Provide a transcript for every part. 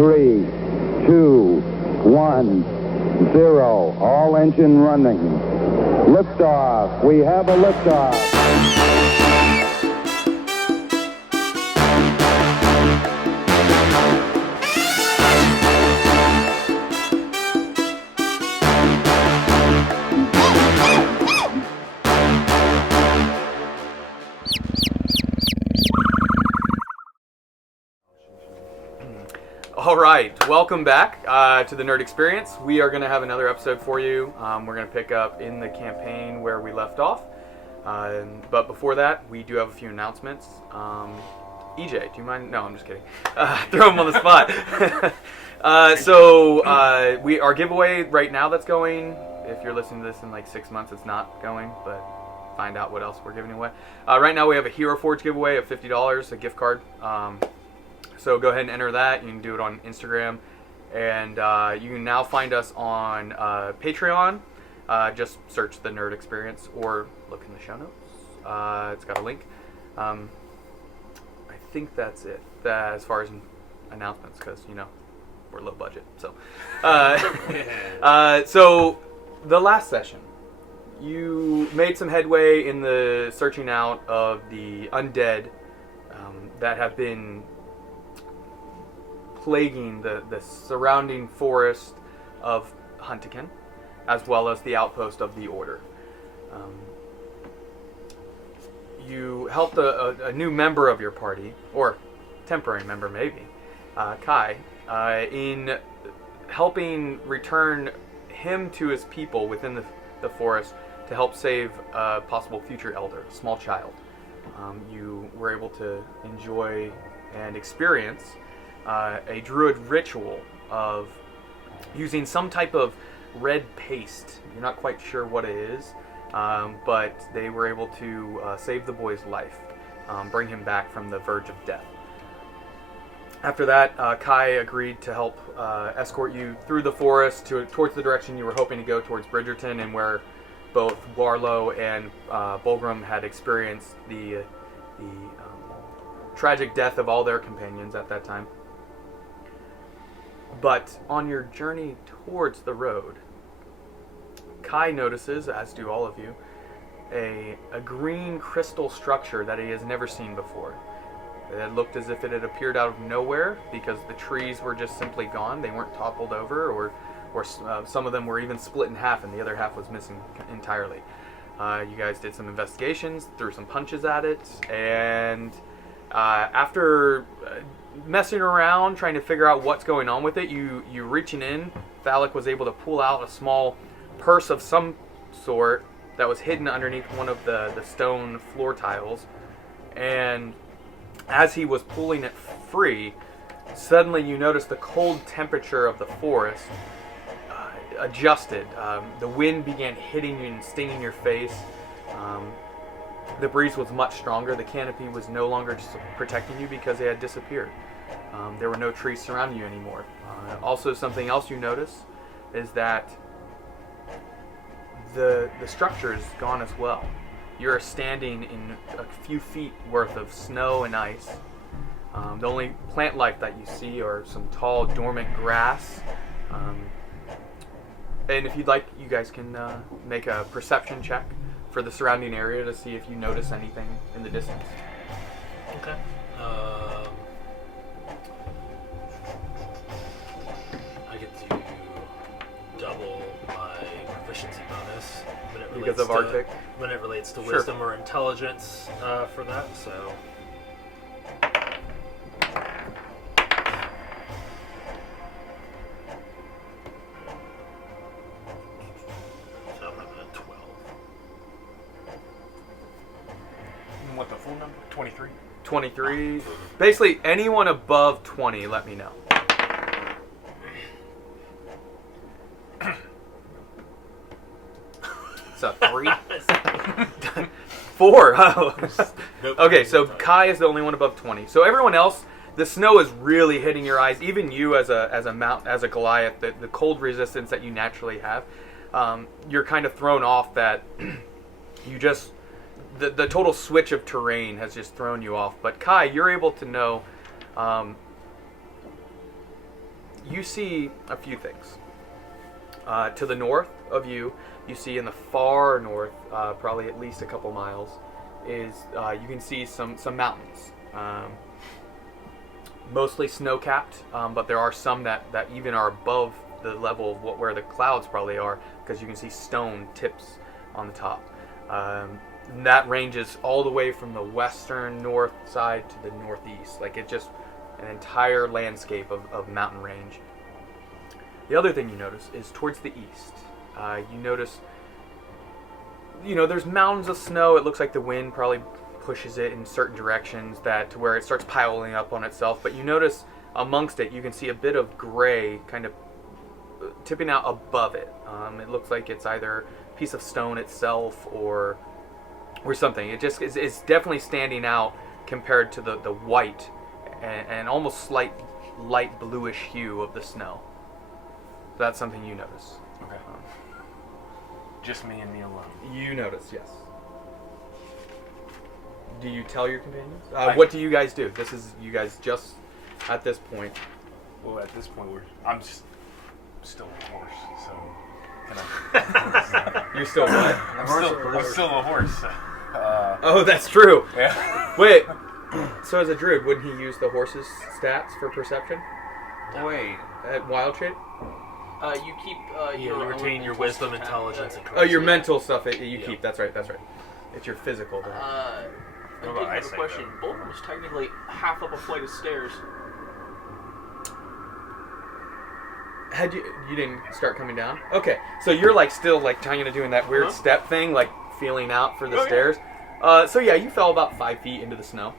3, 2, 1, 0. All engine running. Liftoff. We have a liftoff. All right, welcome back to the Nerd Experience. We are going to have another episode for you. We're going to pick up in the campaign where we left off. But before that, we do have a few announcements. EJ, do you mind? No, I'm just kidding. Throw him on the spot. Our giveaway right now that's going, if you're listening to this in like 6 months, it's not going, but find out what else we're giving away. Right now we have a Hero Forge giveaway of $50, a gift card. So go ahead and enter that. You can do it on Instagram. And you can now find us on Patreon. Just search The Nerd Experience or look in the show notes. It's got a link. I think that's it as far as announcements because, you know, we're low budget. So, so the last session, you made some headway in the searching out of the undead that have been plaguing the surrounding forest of Huntêkin, as well as the outpost of the Order. You helped a new member of your party, or temporary member maybe, Kai, in helping return him to his people within the forest to help save a possible future elder, a small child. You were able to enjoy and experience a druid ritual of using some type of red paste. You're not quite sure what it is, but they were able to save the boy's life, bring him back from the verge of death. After that, Kai agreed to help escort you through the forest towards the direction you were hoping to go, towards Bridgerton, and where both Warlow and Bulgrim had experienced the tragic death of all their companions at that time. But on your journey towards the road, Kai notices, as do all of you, a green crystal structure that he has never seen before. It looked as if it had appeared out of nowhere because the trees were just simply gone. They weren't toppled over, or some of them were even split in half and the other half was missing entirely. You guys did some investigations, threw some punches at it, and after messing around, trying to figure out what's going on with it, you reaching in, Phallic was able to pull out a small purse of some sort that was hidden underneath one of the stone floor tiles. And as he was pulling it free, suddenly you noticed the cold temperature of the forest adjusted. The wind began hitting you and stinging your face. The breeze was much stronger. The canopy was no longer just protecting you because they had disappeared. There were no trees surrounding you anymore. Also, something else you notice is that the structure is gone as well. You're standing in a few feet worth of snow and ice. The only plant life that you see are some tall, dormant grass. And if you'd like, you guys can make a perception check for the surrounding area to see if you notice anything in the distance. Okay. I get to double my proficiency bonus when it Because of Arctic? When it relates to Sure. wisdom or intelligence for that, so... What the full number? 23? 23. Basically, anyone above 20, let me know. So 3? 4. Oh. Nope. Okay, so Kai is the only one above 20. So everyone else, the snow is really hitting your eyes. Even you, as a Goliath, the cold resistance that you naturally have, you're kind of thrown off. That you just the total switch of terrain has just thrown you off. But Kai, you're able to know you see a few things. To the north of you, you see in the far north, probably at least a couple miles, is you can see some mountains. Mostly snow-capped, but there are some that even are above the level of where the clouds probably are, because you can see stone tips on the top. And that ranges all the way from the western north side to the northeast. Like, it's just an entire landscape of mountain range. The other thing you notice is towards the east. You notice, there's mountains of snow. It looks like the wind probably pushes it in certain directions to where it starts piling up on itself. But you notice amongst it, you can see a bit of gray kind of tipping out above it. It looks like it's either a piece of stone itself or something. It just it's definitely standing out compared to the white and almost light bluish hue of the snow. That's something you notice. Okay. Just me and me alone. You notice, yes. Do you tell your companions? What do you guys do? This is you guys just at this point. Well, at this point, I'm still a horse, so can I? You're still what? I'm still a horse. Oh, that's true. Yeah. Wait. So as a druid, wouldn't he use the horse's stats for perception? Wait. At Wild Shape? You keep You retain your wisdom, intelligence, and Oh, your mental stuff you keep. That's right. It's your physical. Then. I did have a question. Bolton was technically half up a flight of stairs. You didn't start coming down? Okay, so you're still kind of doing that weird step thing, feeling out for the stairs. So yeah, you fell about 5 feet into the snow,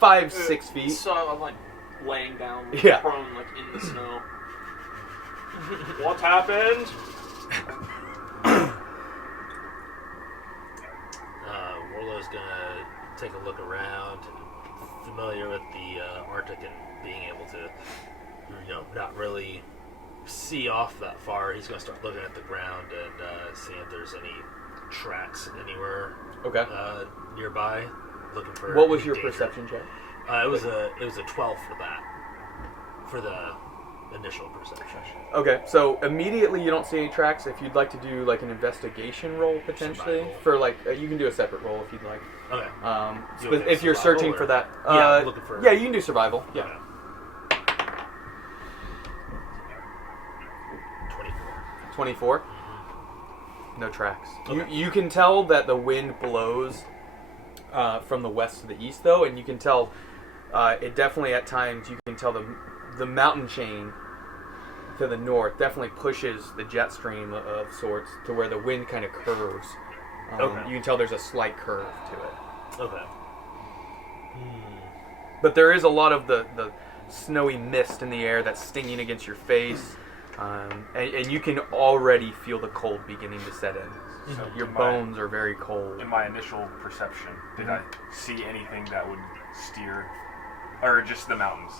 6 feet. So I'm laying down, Yeah. prone, in the snow. What happened? Warlow's gonna take a look around, familiar with the Arctic and being able to, not really see off that far. He's gonna start looking at the ground and see if there's any tracks anywhere nearby. Looking for. What was your danger. perception check? It was a 12 for that. For the initial perception. Okay, so immediately you don't see any tracks. If you'd like to do an investigation roll potentially Survival. you can do a separate roll if you'd like. Okay. If you're searching for that, I'm looking for. Yeah, you can do survival. Yeah. 24. No tracks. Okay. You can tell that the wind blows from the west to the east, though, and you can tell it definitely at times. You can tell the mountain chain to the north definitely pushes the jet stream of sorts to where the wind kind of curves. Okay. You can tell there's a slight curve to it. Okay. But there is a lot of the snowy mist in the air that's stinging against your face. And you can already feel the cold beginning to set in. So Your bones are very cold. In my initial perception, did I see anything that would steer, or just the mountains?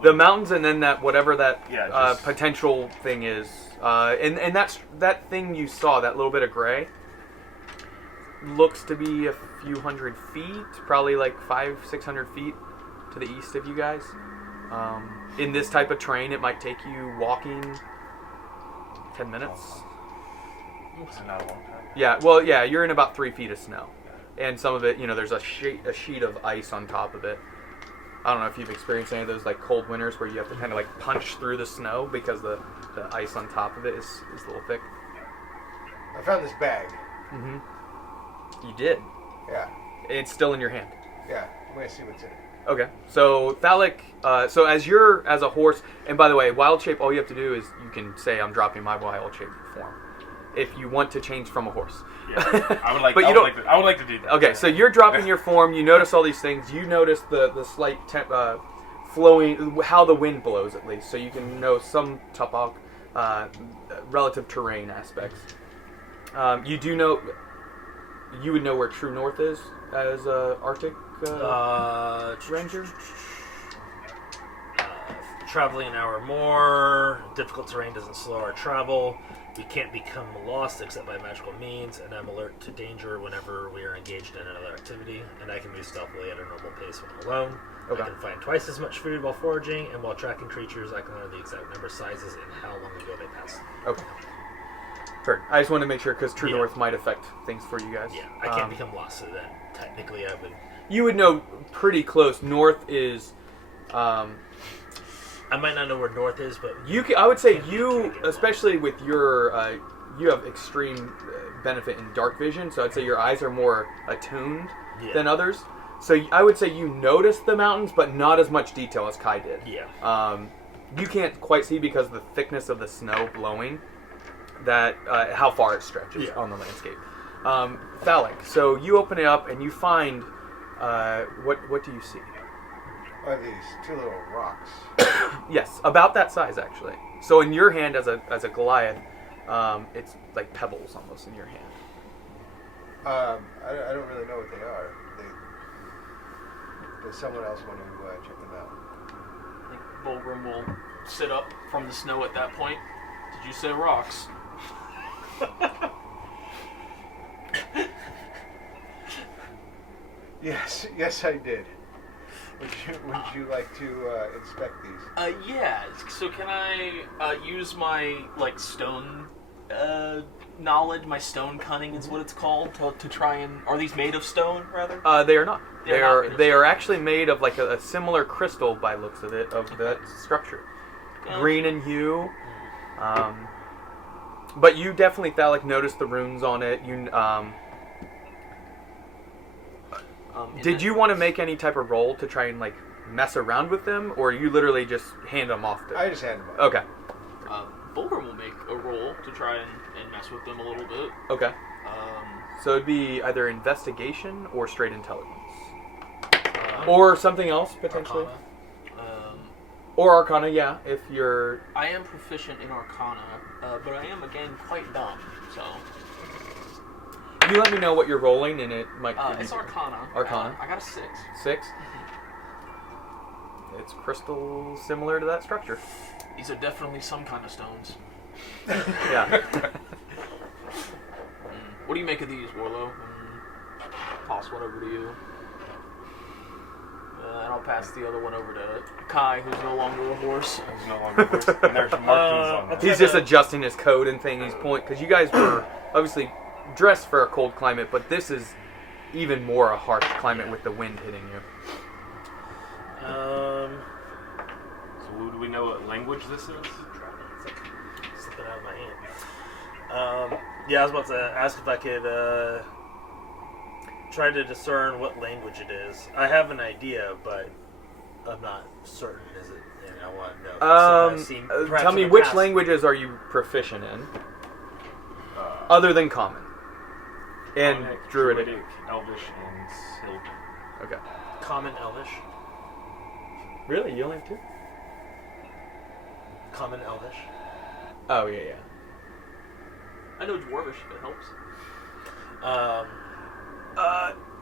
The mountains, and then whatever that just potential thing is, and that thing you saw, that little bit of gray, looks to be a few hundred feet, probably 500-600 feet to the east of you guys. In this type of terrain, it might take you walking 10 minutes. It's not a long time. Yeah, well, yeah, you're in about 3 feet of snow. And some of it, there's a sheet of ice on top of it. I don't know if you've experienced any of those cold winters where you have to kind of punch through the snow because the ice on top of it is a little thick. I found this bag. Mm-hmm. You did. Yeah. It's still in your hand. Yeah. I'm going to see what's in it. Okay, so Thalic, so as a horse, and by the way, wild shape, all you have to do is you can say I'm dropping my wild shape form if you want to change from a horse. Yeah, I would like. But I you would like to do that. Okay, so you're dropping your form. You notice all these things. You notice the slight flowing, how the wind blows at least, so you can know some relative terrain aspects. You do know. You would know where true north is as Arctic ranger. traveling an hour more. Difficult terrain doesn't slow our travel. We can't become lost except by magical means, and I'm alert to danger whenever we are engaged in another activity, and I can move stealthily at a normal pace when I'm alone. Okay. I can find twice as much food while foraging, and while tracking creatures, I can learn the exact number, sizes, and how long ago they passed. Okay. Perfect. I just wanted to make sure because True North might affect things for you guys. Yeah, I can't become lost, so then technically I would... You would know pretty close. North is... I might not know where north is, but... I would say you, especially with your... you have extreme benefit in dark vision, so I'd say your eyes are more attuned than others. So I would say you notice the mountains, but not as much detail as Kai did. Yeah. You can't quite see because of the thickness of the snow blowing that how far it stretches on the landscape. Phallic, so you open it up and you find what do you see? I have these two little rocks. Yes, about that size actually. So in your hand as a Goliath, it's like pebbles almost in your hand. I don't really know what they are. Does someone else want to check them out? I think Volgrim will sit up from the snow at that point. Did you say rocks? Yes, I did. Would you like to inspect these? Yeah. So can I use my stone knowledge? My stone cunning is what it's called to try and. Are these made of stone rather? They are not. They're not made of They stone. are actually made of like a similar crystal by looks of it of that structure, green in hue. But you definitely, Phallic, noticed the runes on it. Did you want to make any type of roll to try and mess around with them, or you literally just hand them off? I just hand them off. Okay. Volgrim will make a roll to try and mess with them a little bit. Okay. So it'd be either investigation or straight intelligence, or something else potentially. Arcana. Or Arcana, yeah, if you're... I am proficient in Arcana, but I am, again, quite dumb, so... You let me know what you're rolling, and it might be It's easier. Arcana. Arcana. I got a 6. 6? It's crystal similar to that structure. These are definitely some kind of stones. Yeah. What do you make of these, Warlow? Toss one over to you. And I'll pass the other one over to Kai, who's no longer a horse. There's no longer horse, and there's markings on them. He's just adjusting his code and thing. He's because you guys were obviously dressed for a cold climate, but this is even more a harsh climate with the wind hitting you. So do we know what language this is? Slipping out of my hand. Yeah, I was about to ask if I could try to discern what language it is. I have an idea, but I'm not certain. Is it? And I want to know. Tell me, which languages are you proficient in, other than Common and Druidic? Elvish, and Sylvan. Okay. Common, Elvish. Really? You only have 2? Common, Elvish. Oh, yeah. I know Dwarvish, if it helps.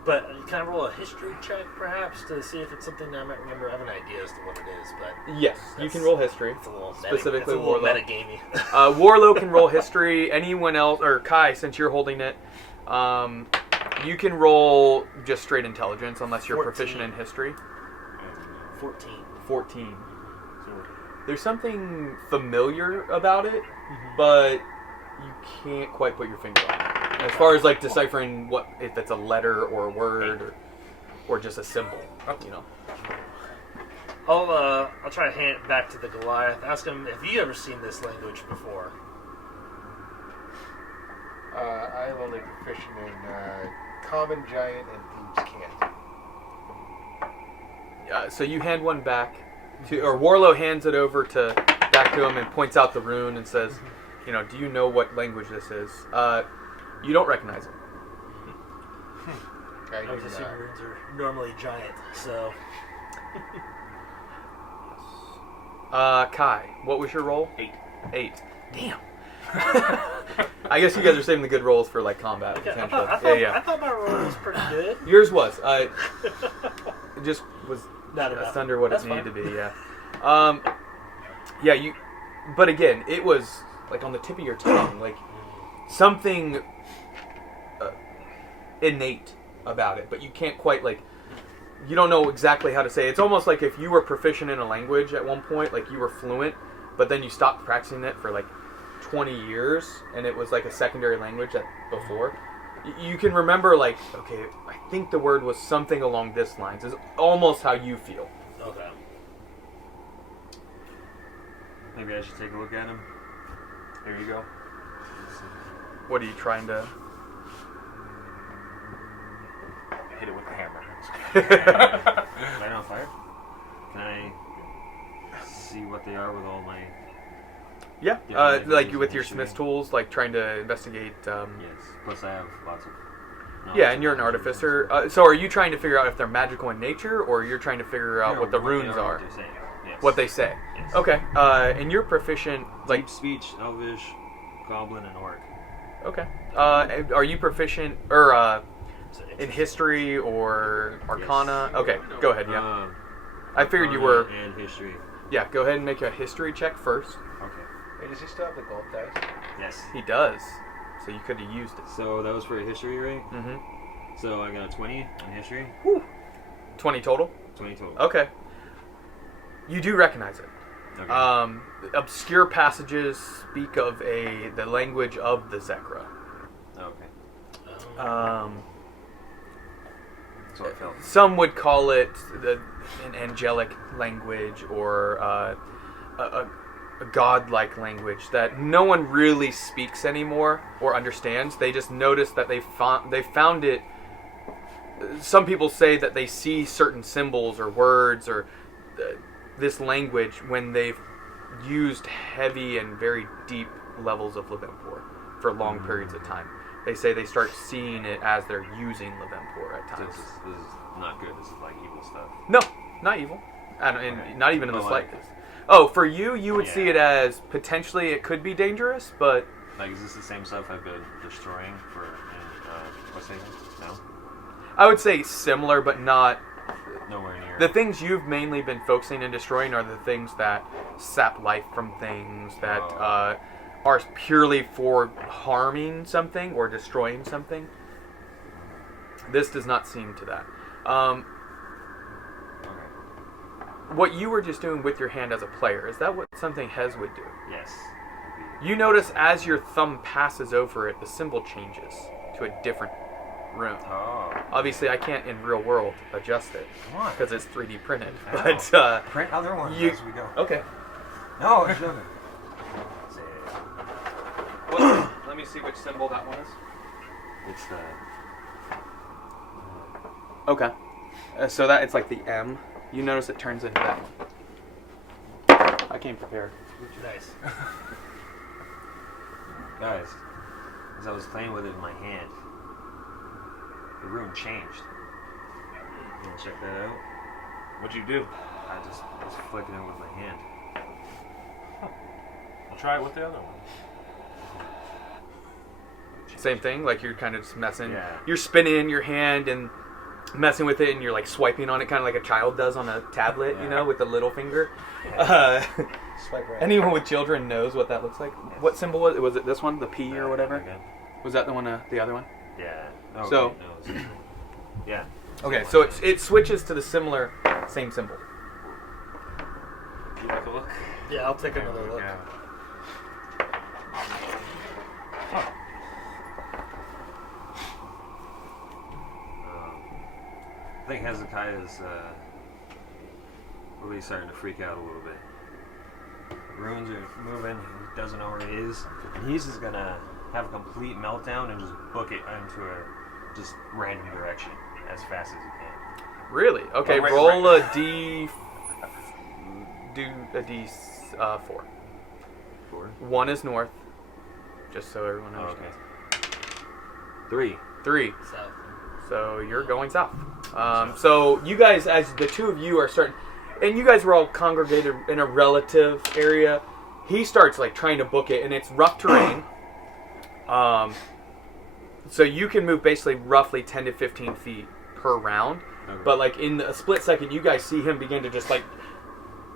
But can I roll a history check, perhaps, to see if it's something that I might remember? I have an idea as to what it is, but... Yes, you can roll history. It's a little Specifically it's a little Warlow. metagamey. Warlow can roll history. Anyone else, or Kai, since you're holding it, you can roll just straight intelligence unless you're 14. proficient in history. 14. 14. There's something familiar about it, but you can't quite put your finger on it. As far as deciphering if it's a letter or a word or just a symbol, you know. I'll try to hand it back to the Goliath. Ask him, have you ever seen this language before? I am only proficient in Common, Giant, and Thieves' Cant. So you hand one back or Warlow hands it over back to him and points out the rune and says, do you know what language this is? You don't recognize it. I was do assuming not. runes are normally giant, so... Kai, what was your roll? 8. Damn. I guess you guys are saving the good rolls for combat. Okay, I potentially. thought my roll was pretty good. Yours was. It just was Not just enough. under what That's it needed fine. to be. Yeah. Yeah, but again, it was like on the tip of your tongue, like something innate about it, but you can't quite you don't know exactly how to say it. It's almost like if you were proficient in a language at one point, like you were fluent, but then you stopped practicing it for 20 years, and it was like a secondary language before. You can remember okay, I think the word was something along this lines. Is almost how you feel. Okay. Maybe I should take a look at him. Here you go. What are you trying to? Hit it with the hammer. Light on fire? Can I see what they are with all my... Yeah, languages with and your history? smith's tools, trying to investigate. Yes. Plus I have lots of... Yeah, and you're an artificer. So are you trying to figure out if they're magical in nature, or you're trying to figure out what the runes are? What they're saying. Yes. What they say. Yes. Okay. And you're proficient, Deep speech, elvish, goblin, and orc. Okay. Are you proficient or in history or arcana? Yes. Okay, go ahead. Yeah. I figured you were. And history. Yeah, go ahead and make a history check first. Okay. Hey, does he still have the gold dice? Yes. He does. So you could have used it. So that was for history, right? Mm-hmm. So I got a 20 on history. 20 total? 20 total. Okay. You do recognize it. Okay. Obscure passages speak of the language of the Zekra. Okay. So I felt. Some would call it an angelic language or a godlike language that no one really speaks anymore or understands. They just notice that they found it. Some people say that they see certain symbols or words or this language when they've used heavy and very deep levels of Levimpor for long periods of time. They say they start seeing it as they're using Levimpor at times. This is not good. This is like evil stuff. No, not evil. And not even in the Oh, slightest. Oh, for you would Yeah. see it as potentially it could be dangerous, but Like, is this the same stuff I've been destroying for what's name? No? I would say similar, but not. Nowhere near. The things you've mainly been focusing and destroying are the things that sap life from things, that are purely for harming something or destroying something. This does not seem to that. Okay. What you were just doing with your hand as a player, is that what something Hez would do? Yes. You notice as your thumb passes over it, the symbol changes to a different rune. Oh. Obviously, I can't in real world adjust it Come on. because it's 3D printed. Ow. But Print other ones you as we go. okay? No, it's joking. Let me see which symbol that one is. It's the. Okay, so that it's like the M. You notice it turns into that one. I came prepared. Nice. Guys, as I was playing with it in my hand, the rune changed. You wanna check that out? What'd you do? I just was flicking it with my hand. I'll try it with the other one. Same thing, like you're kind of just messing. Yeah. You're spinning your hand and messing with it, and you're like swiping on it, kind of like a child does on a tablet, you know, with the little finger. Swipe right. Anyone with children knows what that looks like. What symbol was it? Was it this one, the P or whatever? Again. Was that the one? The other one? Yeah. Oh, So- wait, no, it's- yeah. Okay, so it switches to the same symbol. You like a look? Yeah, I'll take another look. Yeah. I think Hezekiah's really starting to freak out a little bit. Runes are moving. He doesn't know where he is. And he's just gonna have a complete meltdown and just book it into a just random direction as fast as he can. Really? Okay, Oh, wait, roll right. a D. Do a D4. 4. 1 is north, just so everyone Oh, okay. understands. 3. 3. South. So you're going south. So you guys, as the two of you are starting, and you guys were all congregated in a relative area. He starts like trying to book it, and it's rough terrain. So you can move basically roughly 10 to 15 feet per round. Okay. But like in a split second, you guys see him begin to just like,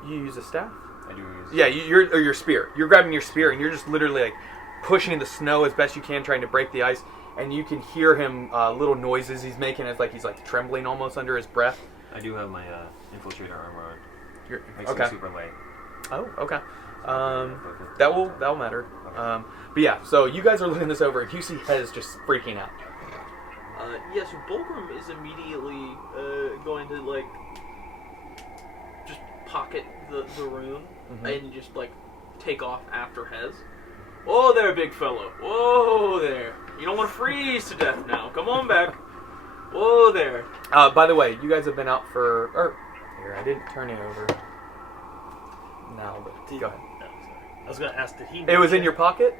you use a staff? I do use. Yeah, your spear. You're grabbing your spear, and you're just literally like pushing the snow as best you can, trying to break the ice. And you can hear him little noises he's making as like he's like trembling almost under his breath. I do have my infiltrator armor on. Makes Okay. me super light. Oh, okay. That'll matter. But yeah, so you guys are looking this over, and you see Hez just freaking out. Yeah, so Bulgrim is immediately going to like just pocket the rune and just like take off after Hez. Whoa there, big fellow. Whoa there. You don't want to freeze to death now. Come on back. Whoa there. By the way, you guys have been out for... here, I didn't turn it over. No, but go ahead. No, sorry. I was going to ask, did he... It was in your pocket?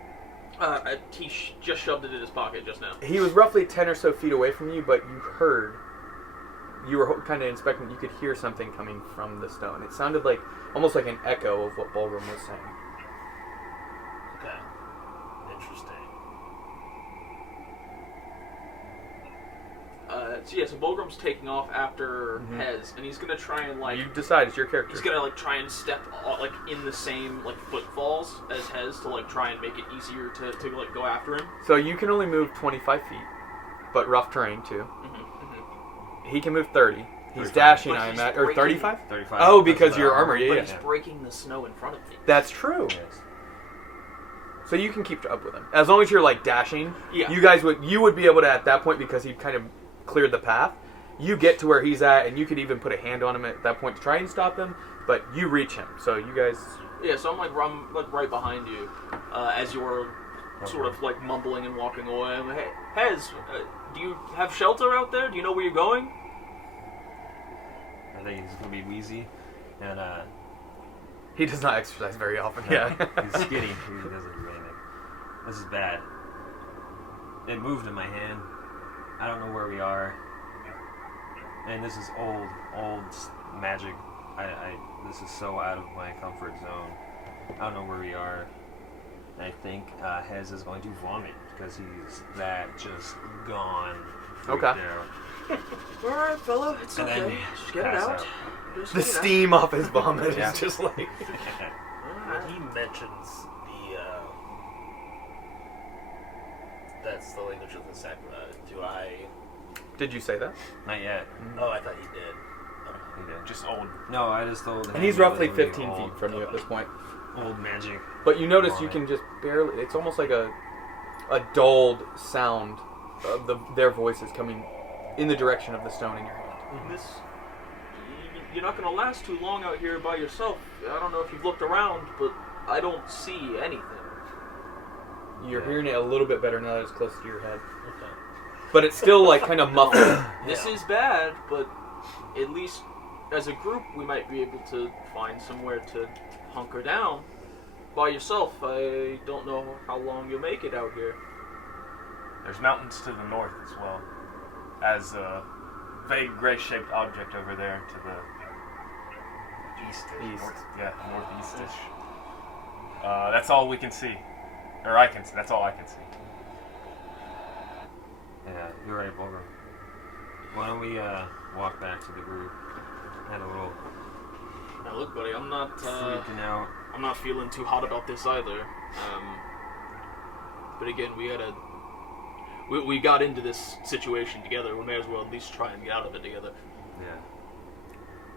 He just shoved it in his pocket just now. He was roughly 10 or so feet away from you, but you heard... You were kind of inspecting... You could hear something coming from the stone. It sounded like... Almost like an echo of what Bulgrim was saying. Okay. Interesting. So Bulgrim's taking off after Hez, and he's gonna try and like... You decide, it's your character. He's gonna like try and step like in the same like footfalls as Hez to like try and make it easier to like go after him. So you can only move 25 feet, but rough terrain too. He can move 30. He's 35. dashing, But I he's imagine. Or breaking- 35? 35. Oh, because That's your the armor, yeah, But yeah. he's breaking the snow in front of me. That's true. Yes. So you can keep up with him. As long as you're like dashing, Yeah. you would be able to at that point because he kind of cleared the path. You get to where he's at, and you could even put a hand on him at that point to try and stop him. But you reach him, so you guys. Yeah, so I'm like right behind you, as you're sort of like mumbling and walking away. I'm like, hey, Hez, do you have shelter out there? Do you know where you're going? I think he's gonna be wheezy, and He does not exercise very often. Yeah. he's skinny. He doesn't do anything. This is bad. It moved in my hand. I don't know where we are. And this is old magic. This is so out of my comfort zone. I don't know where we are. I think Hez is going to vomit because he's that just gone. Okay. Out. All right, fella, it's And then okay. Just get it pass out. Just The get it out. steam off his vomit Yeah. is just like. When he mentions the, that's the language of the Sakura, do I... Did you say that? Not yet. Oh, I thought he did. He did. Just old. No, I just told him. And he's he was roughly really 15 old, feet from you at this point. Old magic. But you notice you Vomit. can just barely. It's almost like a dulled sound of their voices coming in the direction of the stone in your hand. This, you're not gonna last too long out here by yourself. I don't know if you've looked around, but I don't see anything. You're hearing it a little bit better now that it's close to your head. Okay. But it's still like kind of muffled. This is bad, but at least as a group, we might be able to find somewhere to hunker down. By yourself, I don't know how long you'll make it out here. There's mountains to the north as well, as a vague gray-shaped object over there to the east. Northeast-ish. That's all we can see, or I can see. That's all I can see. Yeah, you're right, Bulgrim. Why don't we walk back to the group? Had a little Now look, buddy, I'm not freaking out. I'm not feeling too hot about this either. But again, we got into this situation together. We may as well at least try and get out of it together. Yeah.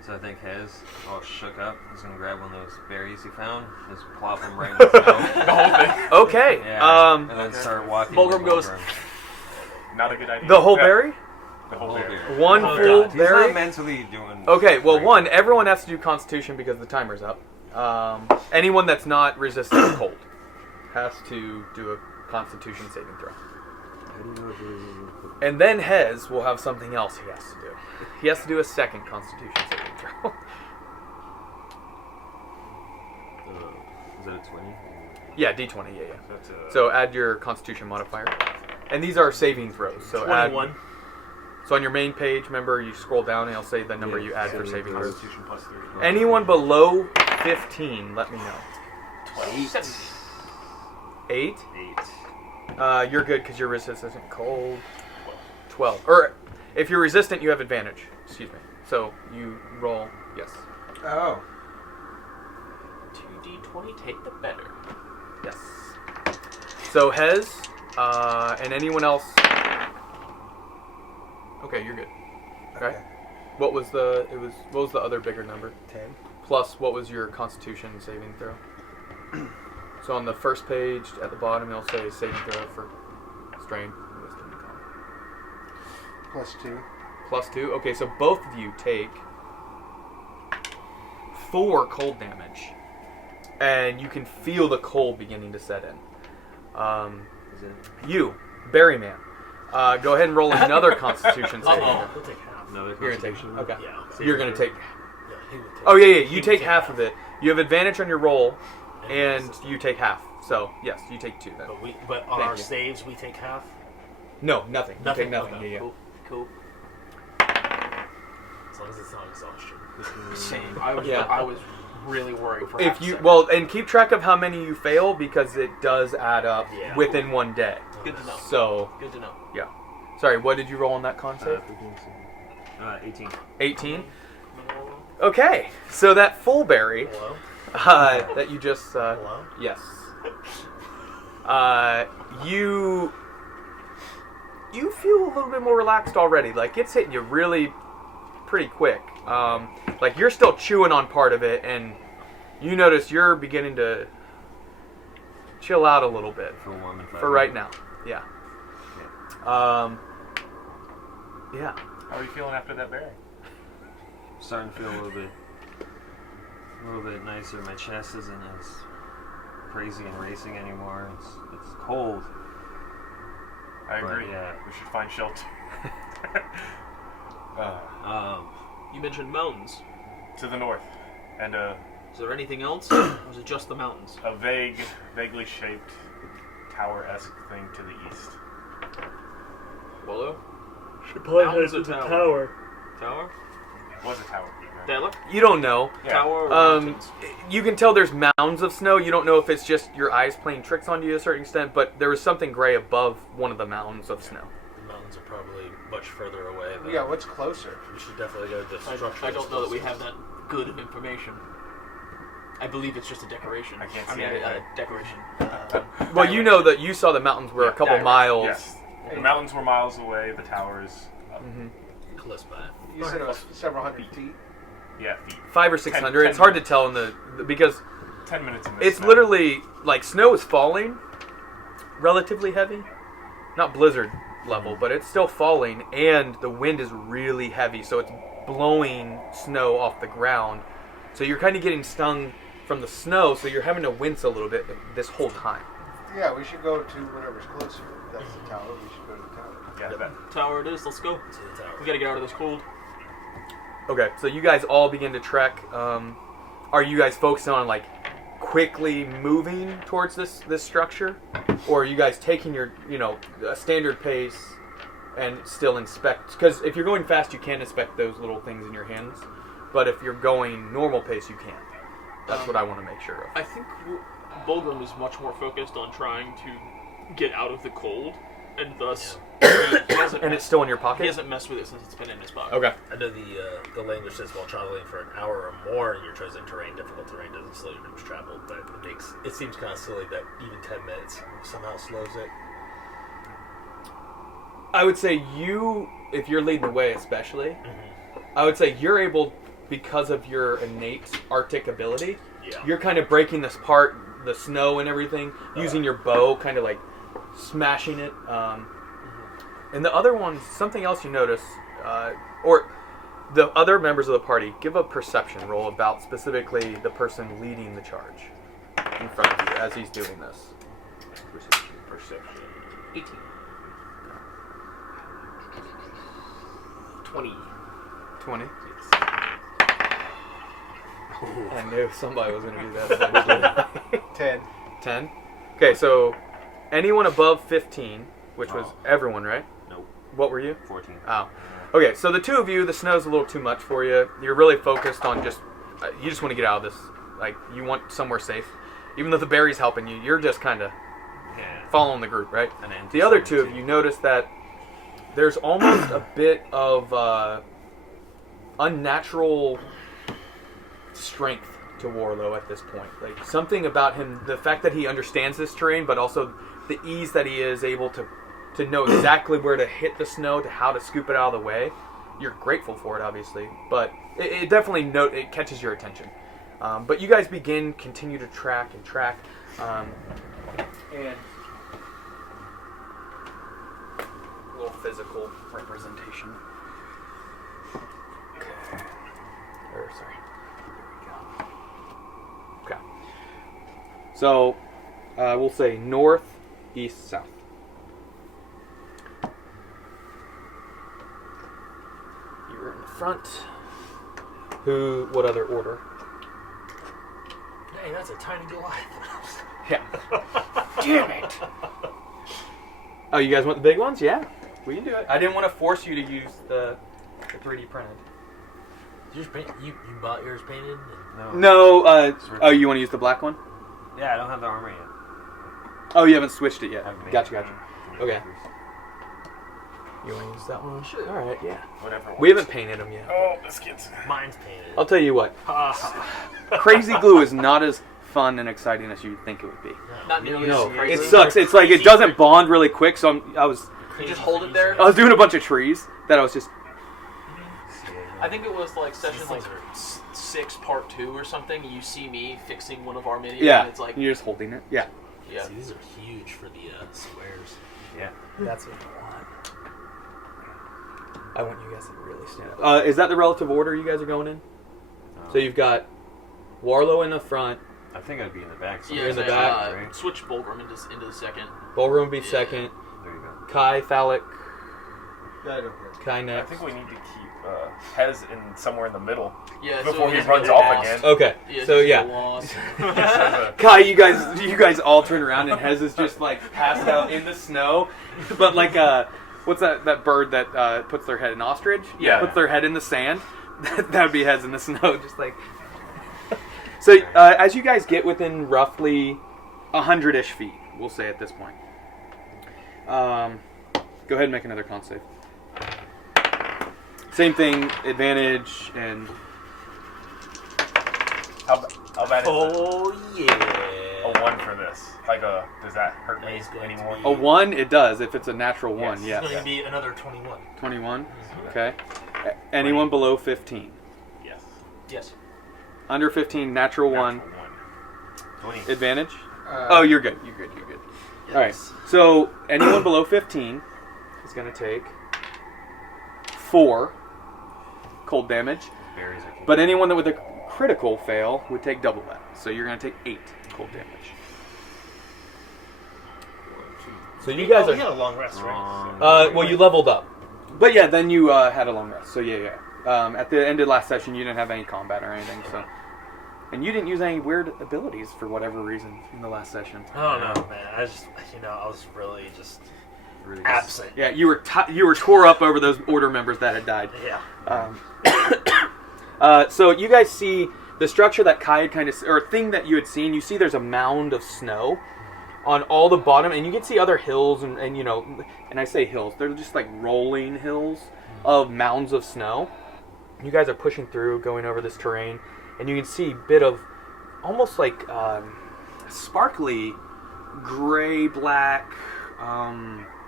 So I think Hez, all shook up, he's gonna grab one of those berries he found, just plop them right in the snow. Okay. Yeah. And then start walking. Bulgrim with goes, Not a good idea. The whole Yeah, berry? The whole berry. One Oh, full God. He's berry? not mentally doing. Okay, well, great. one, everyone has to do Constitution because the timer's up. Anyone that's not resistant to cold has to do a Constitution saving throw. And then Hez will have something else he has to do. He has to do a second Constitution saving throw. Is that a 20? Yeah, D20, yeah. That's So add your Constitution modifier. And these are saving throws. So 21. add. So on your main page, remember, you scroll down and it'll say the number Yeah, you add for saving saving throws. Constitution plus 3. Anyone below 15, let me know. 8? 8. You're good because you're resistant cold. 12. Or if you're resistant, you have advantage. Excuse me. So you roll, yes. Oh. 2, D20, take the better. Yes. So Hez, and anyone else. Okay, you're good. Okay. What was the other bigger number? 10. Plus, what was your Constitution saving throw? So on the first page at the bottom, it'll say saving throw for strain, wisdom, and con. +2. +2. Okay, so both of you take 4 cold damage, and you can feel the cold beginning to set in. You, Berryman, go ahead and roll another Constitution saving throw. He'll take half. Another You're gonna take. Constitution. Okay. Yeah. You're gonna take. Yeah, he would take. Oh yeah. he You would take half of it. You have advantage on your roll, and it's- you take half. So yes, you take 2 then. But on Thank our you. saves, we take half. No, nothing. You take nothing. Okay, Yeah. Cool. As long as it's not exhaustion. Same. I was Yeah. I was really worried for If half a you second. and keep track of how many you fail because it does add up Yeah. within one day. Good to know. So Good to know. yeah. Sorry, what did you roll on that con save? 18. 18. Okay, so that full berry Hello? that you just Hello? yes. You feel a little bit more relaxed already. Like it's hitting you really pretty quick. Like you're still chewing on part of it, and you notice you're beginning to chill out a little bit For warm and for right now. Yeah. Yeah. How are you feeling after that berry? Starting to feel a little bit nicer. My chest isn't as crazy and racing anymore. It's cold. I But, agree. yeah. We should find shelter. You mentioned mountains. To the north, and Is there anything else? Or is it just the mountains? a vaguely shaped tower-esque thing to the east. Wallow? Should Mountains or tower? Tower? It was a tower. right? Taylor? You don't know. Yeah. Tower or Um, mountains? you can tell there's mounds of snow. You don't know if it's just your eyes playing tricks on you to a certain extent, but there was something gray above one of the mountains of snow. The mountains are probably much further away. Than Yeah, what's closer? We should definitely go to the structure. I don't know that we have that good of information. I believe it's just a decoration. I can't I see mean, anything. a decoration. Well, you know that you saw the mountains were a couple direct. miles. Yes. The mountains were miles away. The towers, close by. You said it was several hundred feet. yeah, feet. 500 or 600. It's hard to tell in the because 10 minutes in this. it's snow. literally like snow is falling, relatively heavy, not blizzard level, but it's still falling, and the wind is really heavy, so it's blowing snow off the ground. So you're kind of getting stung from the snow, so you're having to wince a little bit this whole time. Yeah, we should go to whatever's closer. If that's the tower. We should go to the tower. Yeah, that. Tower it is. Let's go. To the tower. We gotta get out of this cold. Okay, so you guys all begin to trek. Are you guys focusing on like quickly moving towards this structure, or are you guys taking your a standard pace and still inspect? Because if you're going fast, you can't inspect those little things in your hands, but if you're going normal pace, you can. That's what I want to make sure of. I think Bulgrim is much more focused on trying to get out of the cold, and thus he hasn't And it's still in your he pocket. hasn't messed with it since it's been in his pocket. Okay. I know the language says while traveling for an hour or more in your chosen terrain, difficult terrain doesn't slow your groups travel, but it seems kind of silly that even 10 minutes somehow slows it. I would say if you're leading the way, especially, I would say you're able, because of your innate Arctic ability, Yeah. you're kind of breaking this part, the snow and everything, using your bow, kind of like smashing it. And the other one, something else you notice, or the other members of the party, give a perception roll about specifically the person leading the charge in front of you as he's doing this. Perception. 18. 20. 20. I knew somebody was going to do that. 10. 10. Okay, so anyone above 15, which was everyone, right? Nope. What were you? 14. Oh. Okay, so the two of you, the snow's a little too much for you. You're really focused on you just want to get out of this. Like, you want somewhere safe. Even though the berry's helping you, you're just kind of following the group, right? The other two of you notice that there's almost a bit of unnatural strength to Warlow at this point. Like something about him, the fact that he understands this terrain, but also the ease that he is able to know exactly where to hit the snow, to how to scoop it out of the way. You're grateful for it, obviously, but it definitely it catches your attention. But you guys continue to track, and a little physical representation. Okay. Sorry. Here we go. Okay. So, we'll say north, east, south. You're in the front. What other order? Hey, that's a tiny Goliath. Yeah. Damn it. Oh, you guys want the big ones? Yeah. We can do it. I didn't want to force you to use the 3D printed. You bought yours painted? No, you want to use the black one? Yeah, I don't have the armor yet. Oh, you haven't switched it yet. I've made Gotcha. it. Okay. You want to use that one? Sure. All right, yeah. Whatever. We haven't painted them yet. Oh, biscuits. Mine's painted. I'll tell you what. Crazy glue is not as fun and exciting as you'd think it would be. Not nearly No, as crazy. it sucks. It's like it doesn't bond really quick. So You just hold it there. I was doing a bunch of trees that I was just. I think it was like session like 6 part 2 or something. You see me fixing one of our minis. Yeah. And it's like You're just holding it. Yeah. yeah. See, these are huge for the squares. Yeah. That's what I want. I want you guys to really stand up. Is that the relative order you guys are going in? So you've got Warlow in the front. I think I'd be in the back. Yeah, in the back, right? Switch Bulgrim into the second. Ballroom would be Yeah. second. There you go. Kai, Thalic, I don't care. Kai I next. think we need to keep Hez in somewhere in the middle Yeah, before he doesn't runs get off lost. again. Okay, Yeah, so just yeah. get lost. Kai, you guys all turn around and Hez is just like passed out in the snow, but like what's that bird that puts their head in ostrich? Yeah. Puts their head in the sand. That would be Hez in the snow, just like. So as you guys get within roughly 100-ish feet, we'll say at this point. Go ahead and make another con save. Same thing, advantage and. How bad is Oh a yeah. 1 for this? Does that hurt me He's going to anymore? be- A 1, it does, if it's a natural 1, Yes. yes. It's going to be another 21. 21, okay. Anyone below 15. Yes. Yes. Under 15, natural 1. Natural 1. 20. Advantage? Oh, you're good. You're good. Yes. All right. So anyone below 15 is going to take 4 cold damage. Berries are kicking. But anyone that with a critical fail would take double that. So you're going to take 8 cold damage. So you guys We are. had a long rest, right? Well, you leveled up. But yeah, then you had a long rest. So yeah. At the end of last session, you didn't have any combat or anything. So, and you didn't use any weird abilities for whatever reason in the last session. I don't know, man. I just, I was really just Really absent. Yeah, you were tore up over those order members that had died. Yeah. So you guys see the structure that Kai had thing that you had seen. You see there's a mound of snow on all the bottom, and you can see other hills, and and I say hills, they're just like rolling hills of mounds of snow. You guys are pushing through, going over this terrain, and you can see a bit of almost like sparkly gray-black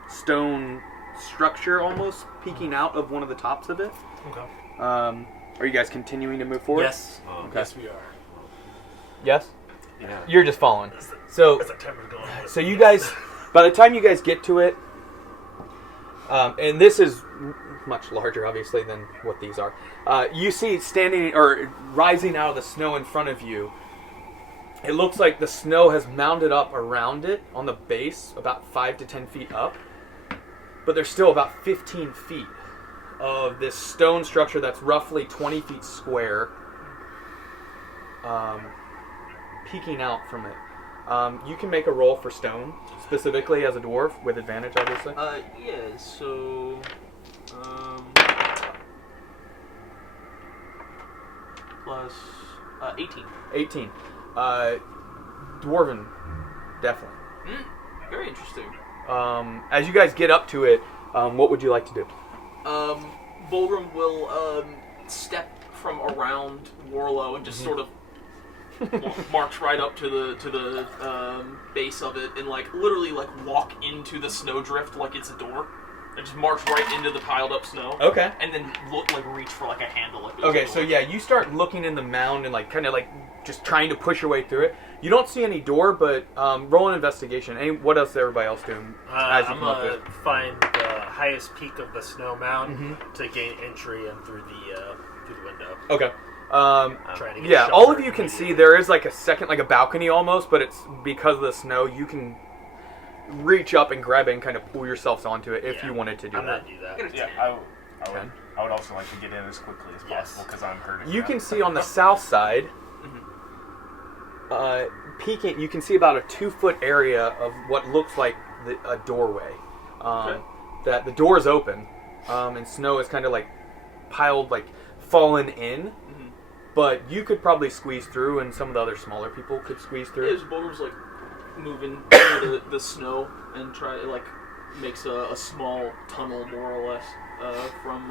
stone structure almost peeking out of one of the tops of it. Okay. Are you guys continuing to move forward? Yes. Okay. Yes, we are. Yes? Yeah. You're just following. So That's a timer going on. So you guys, by the time you guys get to it, and this is much larger, obviously, than what these are. You see standing or rising out of the snow in front of you. It looks like the snow has mounded up around it on the base, about 5 to 10 feet up. But there's still about 15 feet of this stone structure that's roughly 20 feet square, peeking out from it. You can make a roll for stone, specifically as a dwarf, with advantage, obviously. Yeah, so... plus 18. 18. Dwarven, definitely. Very interesting. As you guys get up to it, what would you like to do? Bulgrim will step from around Warlow and just sort of march right up to the base of it and like literally like walk into the snowdrift like it's a door. And just march right into the piled up snow. Okay. And then reach for like a handle. Like Okay, so yeah, you start looking in the mound and like kind of like just trying to push your way through it. You don't see any door, but roll an investigation. What else is everybody else doing as you I'm come up gonna with? find the highest peak of the snow mound to gain entry and through the window. Okay. Trying to get Yeah, shelter all of you can immediately. see there is like a second, like a balcony almost, but it's because of the snow. You can reach up and grab it and kind of pull yourselves onto it if Yeah, you wanted to do I'm that. gonna do that. Yeah, Okay. I would also like to get in as quickly as possible because I'm hurting. You now. can see on the south side, peeking, you can see about a 2-foot area of what looks like a doorway. That the door is open, and snow is kind of like piled, like fallen in. But you could probably squeeze through, and some of the other smaller people could squeeze through. As Bulgrim's like moving through the snow and makes a small tunnel more or less from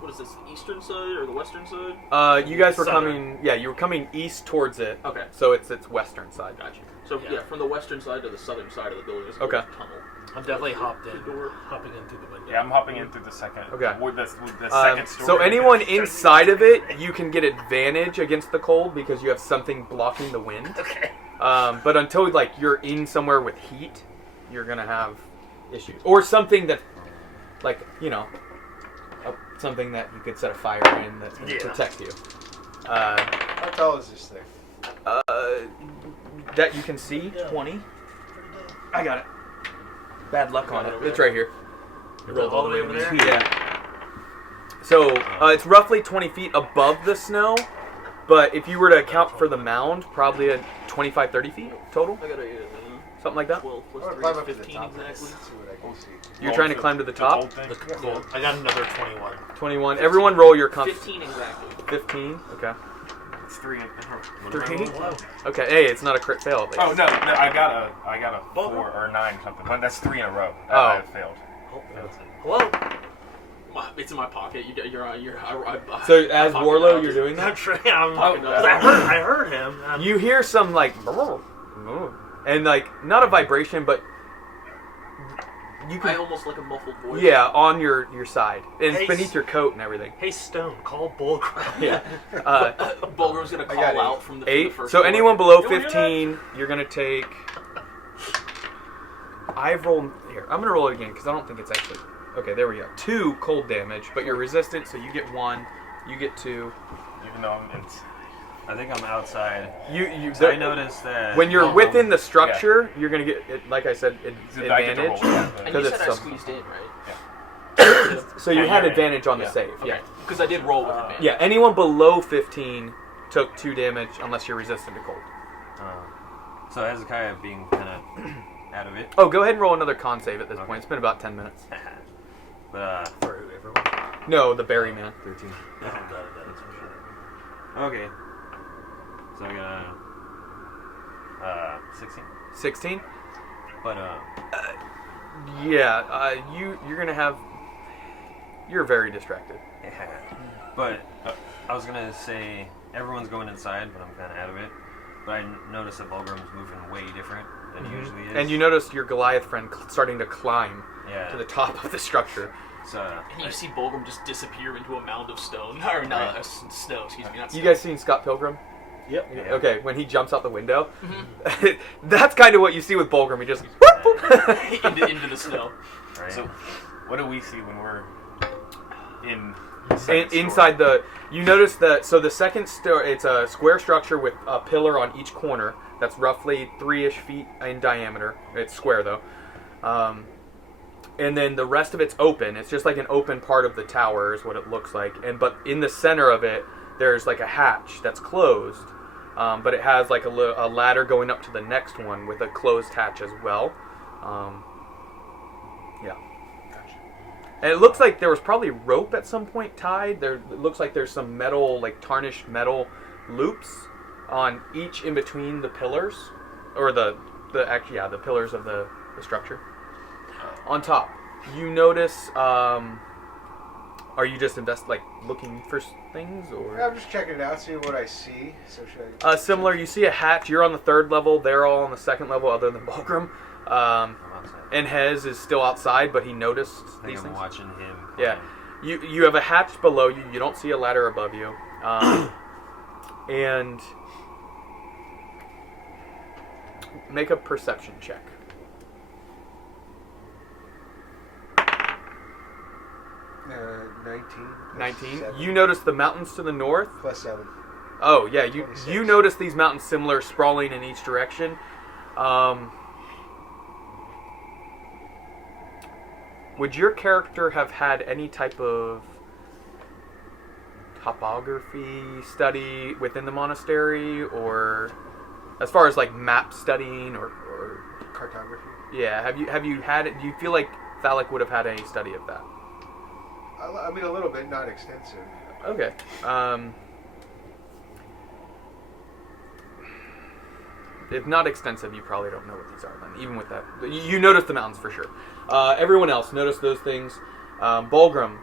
what is this, the eastern side or the western side? You guys were Southern. coming, yeah, you were coming east towards it. Okay. So it's western side. Gotcha. So yeah, from the western side to the southern side of the building is a Okay. tunnel. I'm definitely hopping in through the window. Yeah, I'm hopping in through the second. Okay. With the second story. So anyone inside of it, you can get advantage against the cold because you have something blocking the wind. Okay. But until like you're in somewhere with heat, you're gonna have issues, or something that, like something that you could set a fire in that would protect you. How tall is this thing? That you can see 20. I got it. Bad luck on it. It's right here. All the way over there? Yeah. So it's roughly 20 feet above the snow, but if you were to account for the mound, probably a 25, 30 feet total, I got a something like that. 12 plus I'm 3 gonna is climb up to the 15 top of this exactly. and see what I can see. You're trying to climb to the top. gold thing? Cool. I got another 21. 21. Everyone roll your 15 exactly. 15. Okay. It's 3. Three. Okay. Hey, it's not a crit fail. At least. Oh no, I got a 4 or 9 or something. But that's 3 in a row. Oh. I failed. Hello? It's in my pocket. You're So as pocket Warlow, dodge. you're doing I'm that. trying. Oh, I heard him. You hear some like, and like not a vibration, but you I can. almost like a muffled voice. Yeah, on your side, and it's Hey, beneath your coat and everything. Hey Stone, call Bullcrap. Yeah. Bulgrim's gonna call got out from the 8. first So floor. anyone below You wanna hear 15, you're gonna take. I've rolled here. I'm gonna roll it again because I don't think it's actually. Okay, there we go. 2 cold damage, but you're resistant, so you get 1. You get 2. Even though I'm in. I think I'm outside. You. So I noticed that When you're within the structure, you're gonna get, like I said, I get to roll, advantage. yeah. And you Because said it's I some- squeezed in, right? So you Yeah, had yeah, advantage on the Yeah. save. Yeah. Okay. Because I did roll with advantage. Yeah. Anyone below 15 took 2 damage unless you're resistant to cold. So Hezekiah being kind of out of it. Oh, go ahead and roll another con save at this point. It's been about 10 minutes. But For everyone. No, the berry man. 13. That is for sure. Okay. So I got 16. 16. But Yeah. You're gonna have. You're very distracted. but I was gonna say everyone's going inside, but I'm kind of out of it. But I noticed that Bulgrim's moving way different than he usually is. And you notice your Goliath friend starting to climb Yeah. to the top of the structure. So And you see Bulgrim just disappear into a mound of stone. Or not, snow, excuse me. Not You snow. guys seen Scott Pilgrim? Yep. Yeah. Okay, when he jumps out the window, that's kind of what you see with Bulgrim. He just into the snow. right. So, what do we see when we're in? inside the. You notice that. So the second story, it's a square structure with a pillar on each corner. That's roughly 3-ish feet in diameter. It's square though. And then the rest of it's open. It's just like an open part of the tower is what it looks like. But in the center of it, there's like a hatch that's closed. But it has like a ladder going up to the next one with a closed hatch as well. Yeah. And it looks like there was probably rope at some point tied. It looks like there's some metal, like tarnished metal loops on each in between the pillars, or the pillars of the structure. On top, you notice Are you just looking for things, or? I'm just checking it out, seeing what I see. So should I? Similar. You see a hatch. You're on the 3rd level. They're all on the 2nd level, other than Bulgrim. And Hez is still outside, but he noticed these I'm things. watching him. Yeah. You have a hatch below you. You don't see a ladder above you. And make a perception check. 19. 19. 7. You notice the mountains to the north. Plus 7. Oh, yeah. You 26. notice these mountains similar, sprawling in each direction. Would your character have had any type of topography study within the monastery, or as far as like map studying or Cartography. yeah, have you had it? Do you feel like Thalic would have had a study of that? I mean, a little bit, not extensive. Okay. If not extensive, you probably don't know what these are then. Even with that, you notice the mountains for sure. Everyone else notice those things. Bulgrim,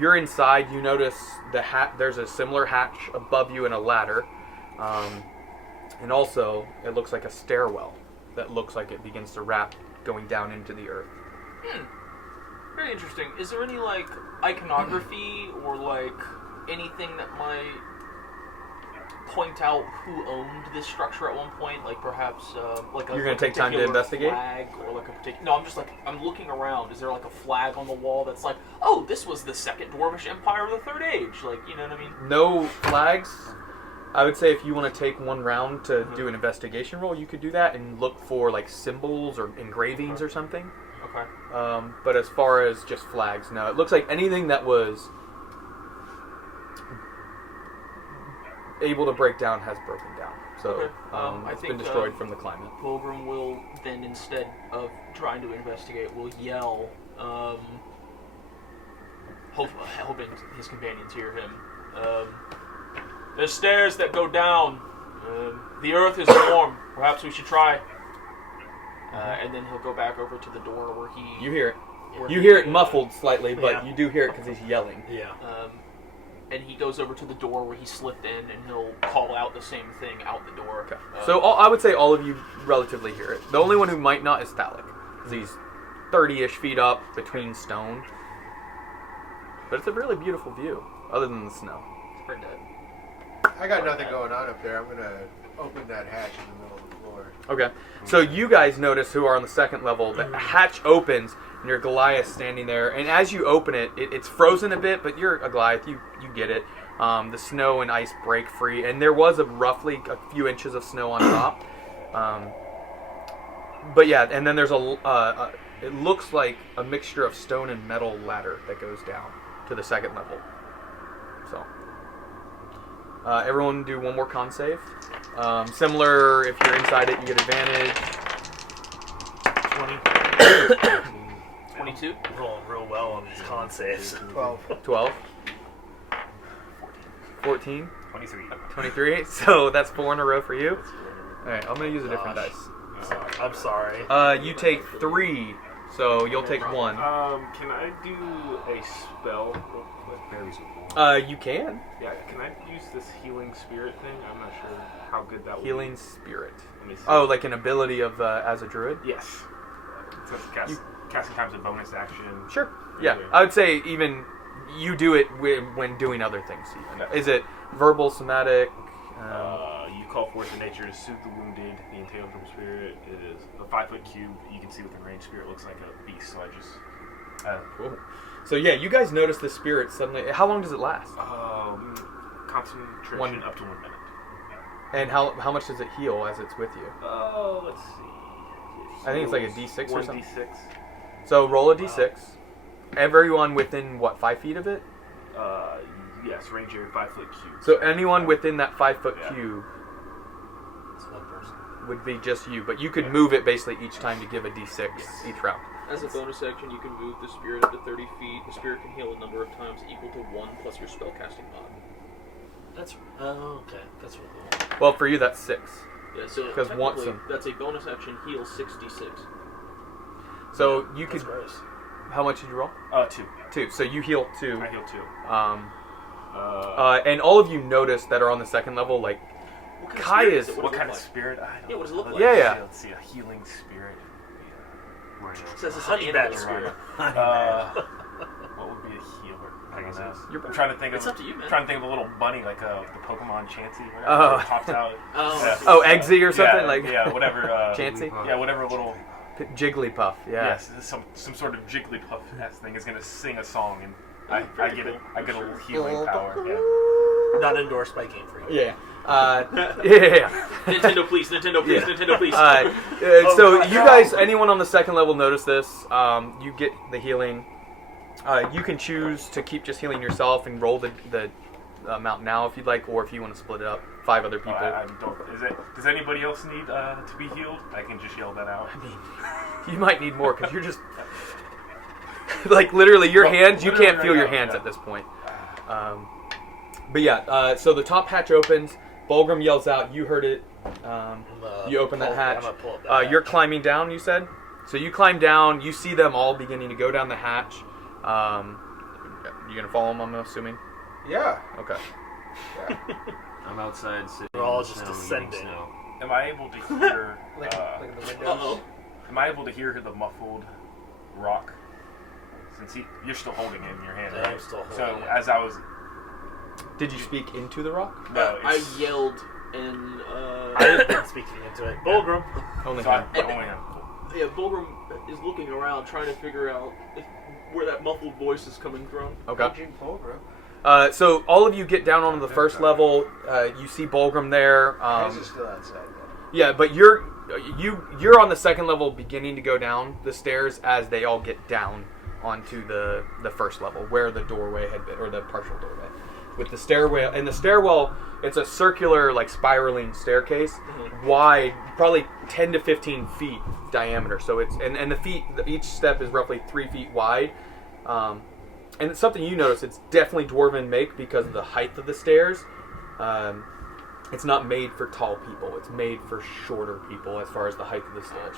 you're inside. You notice the there's a similar hatch above you and a ladder, and also it looks like a stairwell that looks like it begins to wrap going down into the earth. Very interesting. Is there any like iconography or like anything that might point out who owned this structure at one point? Like perhaps like a You're gonna take time to particular investigate? flag or like a particular. No, I'm just like I'm looking around. Is there like a flag on the wall that's like, oh, this was the Second Dwarvish Empire of the Third Age? Like, you know what I mean? No flags. I would say if you want to take one round to do an investigation roll, you could do that and look for like symbols or engravings or something. Okay. But as far as just flags, no. It looks like anything that was able to break down has broken down. So Okay. I it's think, been destroyed from the climate. Pilgrim will then, instead of trying to investigate, will yell, hoping his companions hear him. There's stairs that go down. The earth is warm. Perhaps we should try. And then he'll go back over to the door where he... You hear it. where You he- hear it muffled slightly, but Yeah. you do hear it because he's yelling. Yeah. And he goes over to the door where he slipped in, and he'll call out the same thing out the door. Okay. So I would say all of you relatively hear it. The only one who might not is Thalic, because he's 30-ish feet up between stone. But it's a really beautiful view, other than the snow. It's pretty dead. I got nothing going on up there. I'm gonna open that hatch in the middle of the floor. Okay. So you guys notice who are on the 2nd level. The hatch opens, and your Goliath standing there. And as you open it, it's frozen a bit, but you're a Goliath. You get it. The snow and ice break free, and there was roughly a few inches of snow on top. But yeah, and then there's it looks like a mixture of stone and metal ladder that goes down to the 2nd level. So everyone do one more con save. Similar, if you're inside it, you get advantage. 22? Rolling real well on these con saves. 12. 12. 14. 23. 23. So that's 4 in a row for you. Alright, I'm going to use a different Gosh. dice. I'm sorry. You take 3, so you'll take 1. Can I do a spell real quick? Very simple. You can. Yeah, can I use this healing spirit thing? I'm not sure how good that would Healing Spirit. Let me see. Oh, like an ability of as a druid? Yes. So casting time's a bonus action. Sure. Yeah, Okay. I would say even you do it when doing other things. Even. Is it verbal, somatic? You call forth the nature to soothe the wounded, the entailed from spirit. It is a 5-foot cube. You can see within range. Spirit looks like a beast, so I just. Cool. So yeah, you guys notice the spirit suddenly. How long does it last? Concentration up to 1 minute. And how much does it heal as it's with you? Let's see. I think it's like a D6 or something. 1d6. So roll a d6. Everyone within, what, 5 feet of it? Yes, range area 5-foot cube. So anyone within that 5-foot Yeah. cube It's one person. would be just you. But you could move it basically each time to give a d6 each round. As a bonus action, you can move the spirit up to 30 feet. The spirit can heal a number of times equal to 1 plus your spellcasting mod. That's okay. That's really cool. Well, for you, that's 6. Yeah, so 'Cause technically, Watson- that's a bonus action heal 66. So you could That's gross. How much did you roll? 2. 2. So you heal 2. I heal 2. And all of you notice that are on the second level, like, What kind of Kai spirit is- it? What does it kind look of like? spirit? I don't Yeah, what does it know. look like? Yeah. Let's see, a healing spirit. It says it's an Honey animal badger. spirit. What would be a healer? I don't know. Pegasus. I'm trying to think of. It's up to you, man. Trying to think of a little bunny like the Pokemon Chansey. Oh. Whatever, pops out. Oh. Yeah. Oh, Eggsy or something? Yeah, like yeah, whatever. Chansey? Yeah, whatever little. Jigglypuff, yeah. Yes, some sort of Jigglypuff thing is gonna sing a song, and I Very get it. cool. I get a little healing power. Yeah. Not endorsed by Game Freak. Yeah. Yeah. Nintendo, please. Nintendo, please. Yeah. Nintendo, please. So you guys, anyone on the second level notice this. You get the healing. You can choose to keep just healing yourself and roll the amount now if you'd like, or if you want to split it up. 5 other people. I don't. Does anybody else need to be healed? I can just yell that out. I mean, you might need more because you're just like literally your Well, hands. You literally can't feel right your now, hands yeah. at this point. But yeah, so the top hatch opens. Bulgrim yells out. You heard it. You open that hatch. I'm gonna pull up that You're hatch. climbing down. You said. So you climb down. You see them all beginning to go down the hatch. You gonna follow them? I'm assuming. Yeah. Okay. I'm outside sitting. We're all in the just snow, descending. eating snow. Am I able to hear? Like in the windows. Uh-oh. Am I able to hear the muffled rock? Since you're still holding it in your hand, Yeah, right? I'm still holding So it. as I was, Did you speak into the rock? no, I it's, yelled and I have been speaking into it. Bulgrim. Only so I, him. only him. yeah, Bulgrim is looking around trying to figure out where that muffled voice is coming from. Okay. Aging Pulver. So all of you get down onto the first level. You see Bulgrim there. His is still outside though. Yeah, but you're on the second level, beginning to go down the stairs as they all get down onto the first level where the doorway had been, or the partial doorway, with the stairwell. And the stairwell, it's a circular, like spiraling staircase, wide, probably 10 to 15 feet diameter. So it's and the feet, each step is roughly 3 feet wide. And it's something you notice. It's definitely dwarven make because of the height of the stairs. It's not made for tall people. It's made for shorter people as far as the height of the stairs.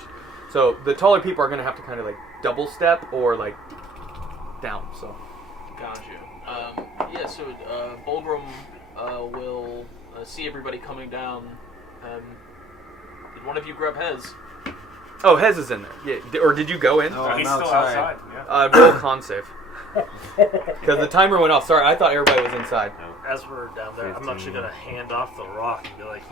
So the taller people are going to have to kind of like double step or like down. So Got you. Yeah, so Bulgrim will see everybody coming down. Did one of you grab Hez? oh, Hez is in there. Yeah, or did you go in? Oh, So I'm he's still outside. outside. Yeah. Roll a con save because the timer went off. Sorry, I thought everybody was inside. As we're down there, I'm 15. actually gonna hand off the rock and be like,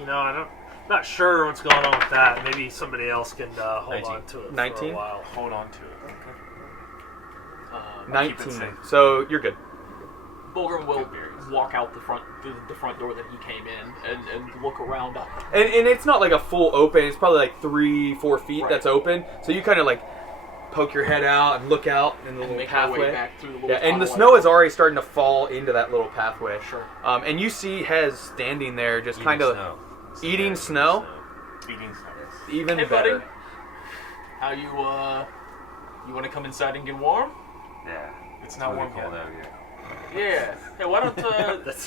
not sure what's going on with that. Maybe somebody else can hold 19. on to it for 19? a while. Hold on to it. Okay. Keep it 19. safe. So you're good. Bulgrim will walk out through the front door that he came in and look around. And it's not like a full open. It's probably like 3-4 feet Right. that's open. So you kind of like poke your head out and look out in the And little make our way pathway. back through the little Yeah, and the tunnel. snow is already starting to fall into that little pathway. Sure. And you see Hez standing there, just Eating kind of snow. eating snow. Eating stuff. Even Hey, better. buddy. How you want to come inside and get warm? Yeah. It's not really warm cold yet. out here. Yeah. Hey, why don't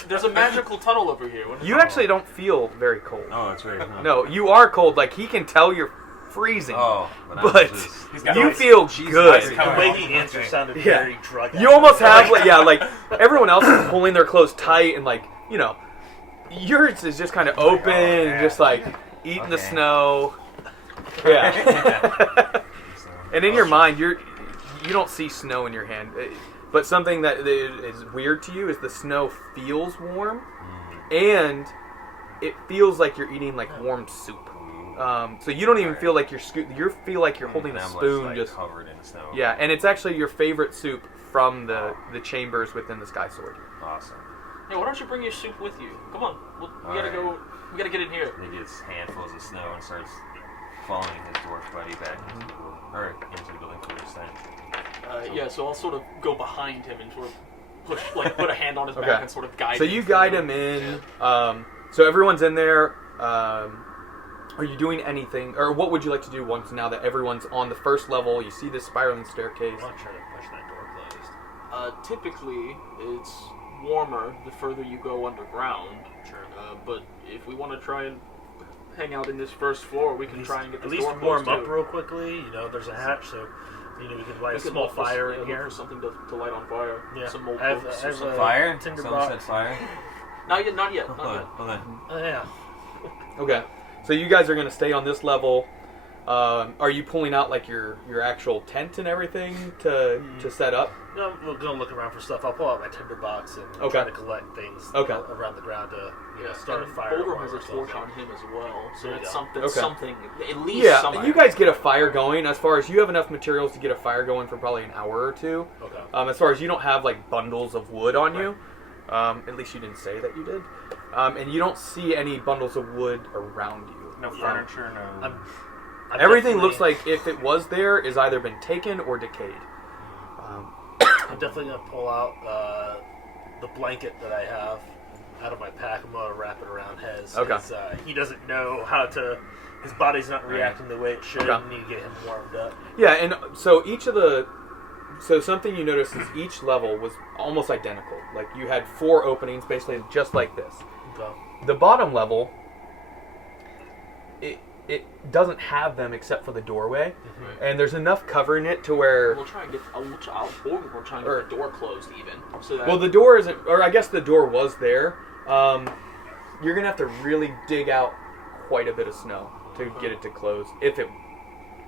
there's a magical tunnel over here. What is You it actually don't feel very cold. Oh, it's right. Huh? No, you are cold. Like he can tell you're freezing. Oh, but, but I'm just, He's got you ice. feel Jeez, good. ice The Come way on. he answered sounded Yeah. very drug. You almost have like everyone else is pulling their clothes tight and like yours is just kind of open and just like eating the Okay. snow. Yeah. And in your mind, you don't see snow in your hand. But something that is weird to you is the snow feels warm, and it feels like you're eating like warm soup. So you don't even feel like you feel like you're holding and a I'm spoon, like just covered in snow. yeah. And it's actually your favorite soup from the chambers within the Sky Sword. Awesome. Hey, why don't you bring your soup with you? Come on, we gotta Alright. go. We gotta get in here. He gets handfuls of snow and starts following his dwarf buddy back into the building, or into the building for his thing. Yeah, so I'll sort of go behind him and sort of put a hand on his Okay. back and sort of guide So him. you through. guide him in. So everyone's in there. Are you doing anything, or what would you like to do once now that everyone's on the first level? You see this spiraling staircase. I'm not trying to push that door closed. Typically, it's warmer the further you go underground. Sure. But if we want to try and hang out in this first floor, we can try and get At this least door warm closed up too. real quickly. There's a hatch, so You know, we could light We a could small look for- fire yeah, in look here. for something to light on fire. Yeah. Some old I have- books I or have something. Fire? Tinder Someone box. said fire? Not yet. Not yet. Not Okay. yet. Okay. Yeah. Okay. So you guys are going to stay on this level. Are you pulling out like your actual tent and everything to set up? No, we're gonna look around for stuff. I'll pull out my tinder box and Okay. try to collect things around the ground to start a And fire. Boulder has a or torch something. on him as well, so There you that's go. something. Okay. Something at least. Yeah, some you guys get a fire going. As far as you have enough materials to get a fire going for probably an hour or two. Okay. As far as you don't have like bundles of wood on you, at least you didn't say that you did, and you don't see any bundles of wood around you. No furniture, no. I'm Everything definitely- looks like if it was there is either been taken or decayed. I'm definitely gonna pull out the blanket that I have out of my pack. I'm gonna wrap it around Hez. Okay. 'Cause, he doesn't know how to. His body's not reacting the way it should. Okay. I need to get him warmed up. Yeah, and so so something you noticed is each level was almost identical. Like you had 4 openings, basically just like this. Okay. The bottom level, it doesn't have them except for the doorway, and there's enough covering it to where. We'll try and get. We'll try and get the door closed even. So that Well, the door isn't, or I guess the door was there. You're gonna have to really dig out quite a bit of snow to get it to close, if it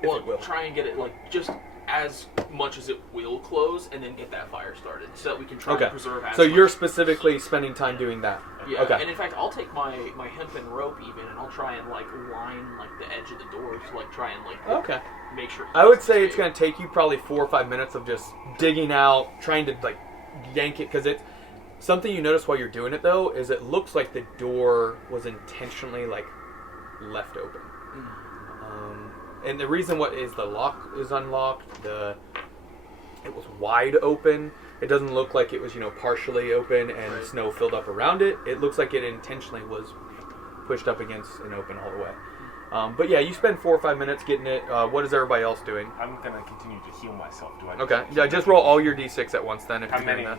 will. try and get it like just as much as it will close, and then get that fire started, so that we can try Okay. and preserve. As So much. you're specifically spending time doing that. Yeah, Okay. and in fact, I'll take my hempen rope even, and I'll try and like line like the edge of the door to like try and like Okay. make sure. I would say it's going to take you probably 4 or 5 minutes of just digging out, trying to like yank it, because it's something you notice while you're doing it though is it looks like the door was intentionally like left open. And the reason what is the lock is unlocked, it was wide open. It doesn't look like it was partially open and snow filled up around it. It looks like it intentionally was pushed up against and open all the way. But yeah, you spend 4 or 5 minutes getting it. What is everybody else doing? I'm gonna continue to heal myself. Do I? Okay. Yeah, just roll all your d6 at once then. If How you're many? doing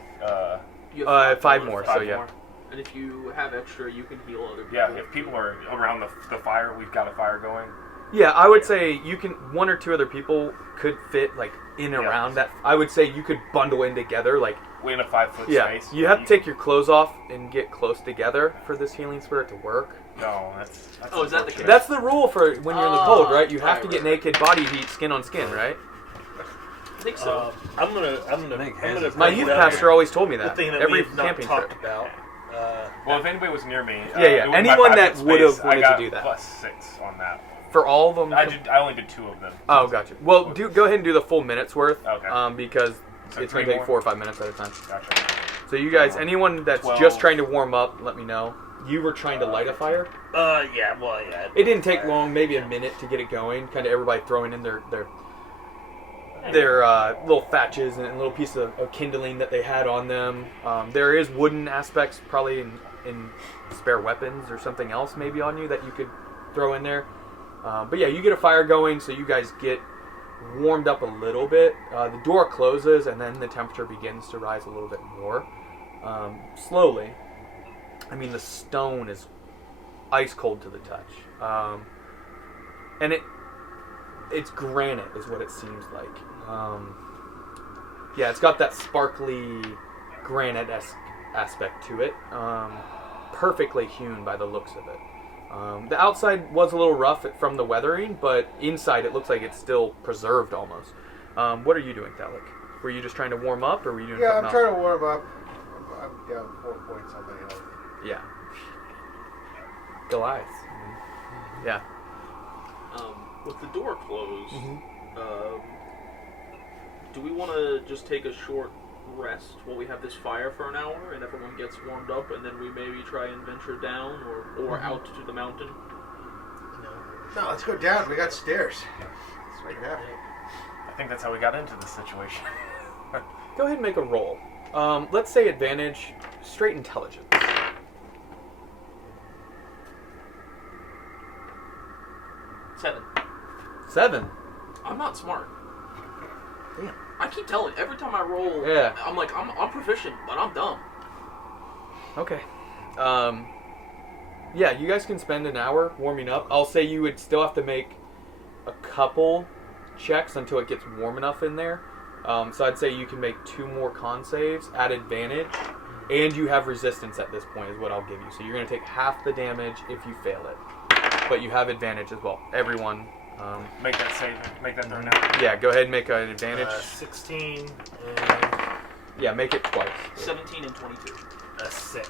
You that. have 5 more. So 5 yeah. more? And if you have extra, you can heal other people. Yeah, if people are around the fire, we've got a fire going. Yeah, I would say you can. 1 or 2 other people could fit like in Yeah. around that. I would say you could bundle in together. Like We're in a 5-foot yeah, space. you have to take your clothes off and get close together for this healing spirit to work. No, that's Oh, is that the unfortunate. That's the rule for when you're in the cold, right? You have to right, get right. naked body heat, skin on skin, right? I think so. I'm gonna Make My bring youth it up. pastor always told me The that. thing that Every we've not camping talked trip. about. Well, if anybody was near me, Yeah, yeah. it was my Anyone that 5-foot would've space, wanted I got to do that. +6 on that. For all of them. I only did 2 of them. Oh, gotcha. Well, go ahead and do the full minute's worth. Okay. Because So it's 3 going to take more? 4 or 5 minutes at a time. Gotcha. So you guys, anyone that's 12. just trying to warm up, let me know. You were trying to light a fire. Yeah. Well, yeah. It didn't take long, maybe a minute to get it going. Kind of everybody throwing in their little thatches and little piece of kindling that they had on them. There is wooden aspects probably in spare weapons or something else maybe on you that you could throw in there. But yeah, you get a fire going, so you guys get warmed up a little bit. The door closes, and then the temperature begins to rise a little bit more. Slowly. I mean, the stone is ice cold to the touch. And it's granite is what it seems like. Yeah, it's got that sparkly granite-esque aspect to it. Perfectly hewn by the looks of it. The outside was a little rough from the weathering, but inside it looks like it's still preserved almost. What are you doing, Thalik? Were you just trying to warm up, or were you doing Yeah, something I'm else? trying to warm up. I'm down 4 points on my health. Yeah. Goliath. Yeah. With the door closed, Mm-hmm. do we want to just take a short rest while we have this fire for an hour, and everyone gets warmed up, and then we maybe try and venture down or out to the mountain? No, let's go down. We got stairs. Let's make it happen. I think that's how we got into this situation. Go ahead and make a roll. Let's say advantage, straight intelligence. 7. 7. I'm not smart. Damn. I keep telling. Every time I roll, Yeah. I'm like, I'm proficient, but I'm dumb. Okay. Yeah, you guys can spend an hour warming up. I'll say you would still have to make a couple checks until it gets warm enough in there. So I'd say you can make 2 more con saves at advantage, and you have resistance at this point is what I'll give you. So you're going to take half the damage if you fail it, but you have advantage as well. Everyone. Make that save. Make that throw now. Yeah, go ahead and make an advantage. 16 and Yeah, make it twice. 17 and 22. a 6.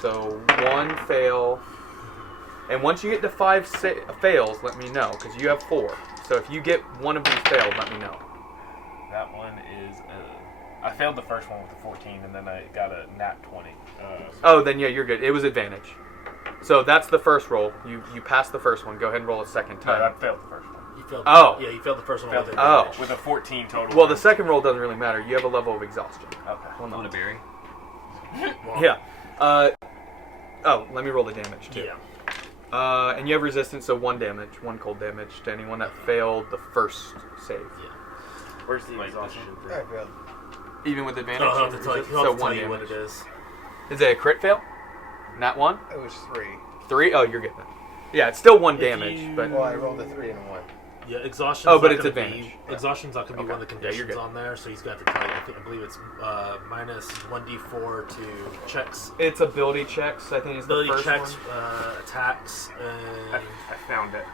So 1 fail. And once you get to 5 fails, let me know, because you have 4. So if you get one of these failed, let me know. That one is. I failed the first one with a 14, and then I got a nat 20. Oh, then yeah, you're good. It was advantage. So that's the first roll. You passed the first one. Go ahead and roll a second No, time. I failed the first one. You failed. Oh. Yeah, you failed the first one. Failed with the- advantage. With a 14 total. Well, the second roll doesn't really matter. You have a level of exhaustion. Okay. Well, no. Want a berry? Well, Yeah. Let me roll the damage too. Yeah. And you have resistance, so 1 damage, 1 cold damage to anyone that failed the first save. Yeah. Where's the Like exhaustion? I failed. Even with advantage. I'll have to tell you, resistance, I'll so have to tell 1 you what damage. it is. Is it a crit fail? Nat 1? It was 3. 3? Oh, you're good then. Yeah, it's still 1 If damage, you- but Well, I rolled a 3 and a 1. Yeah, exhaustion's Oh, but not it's gonna advantage. Be, exhaustion's not going to be Okay. one of the Yeah, you're conditions good. on there, so he's got to tell you. I believe it's minus 1d4 to checks, it's ability checks. I think it's ability the first checks, one. attacks, and I found it.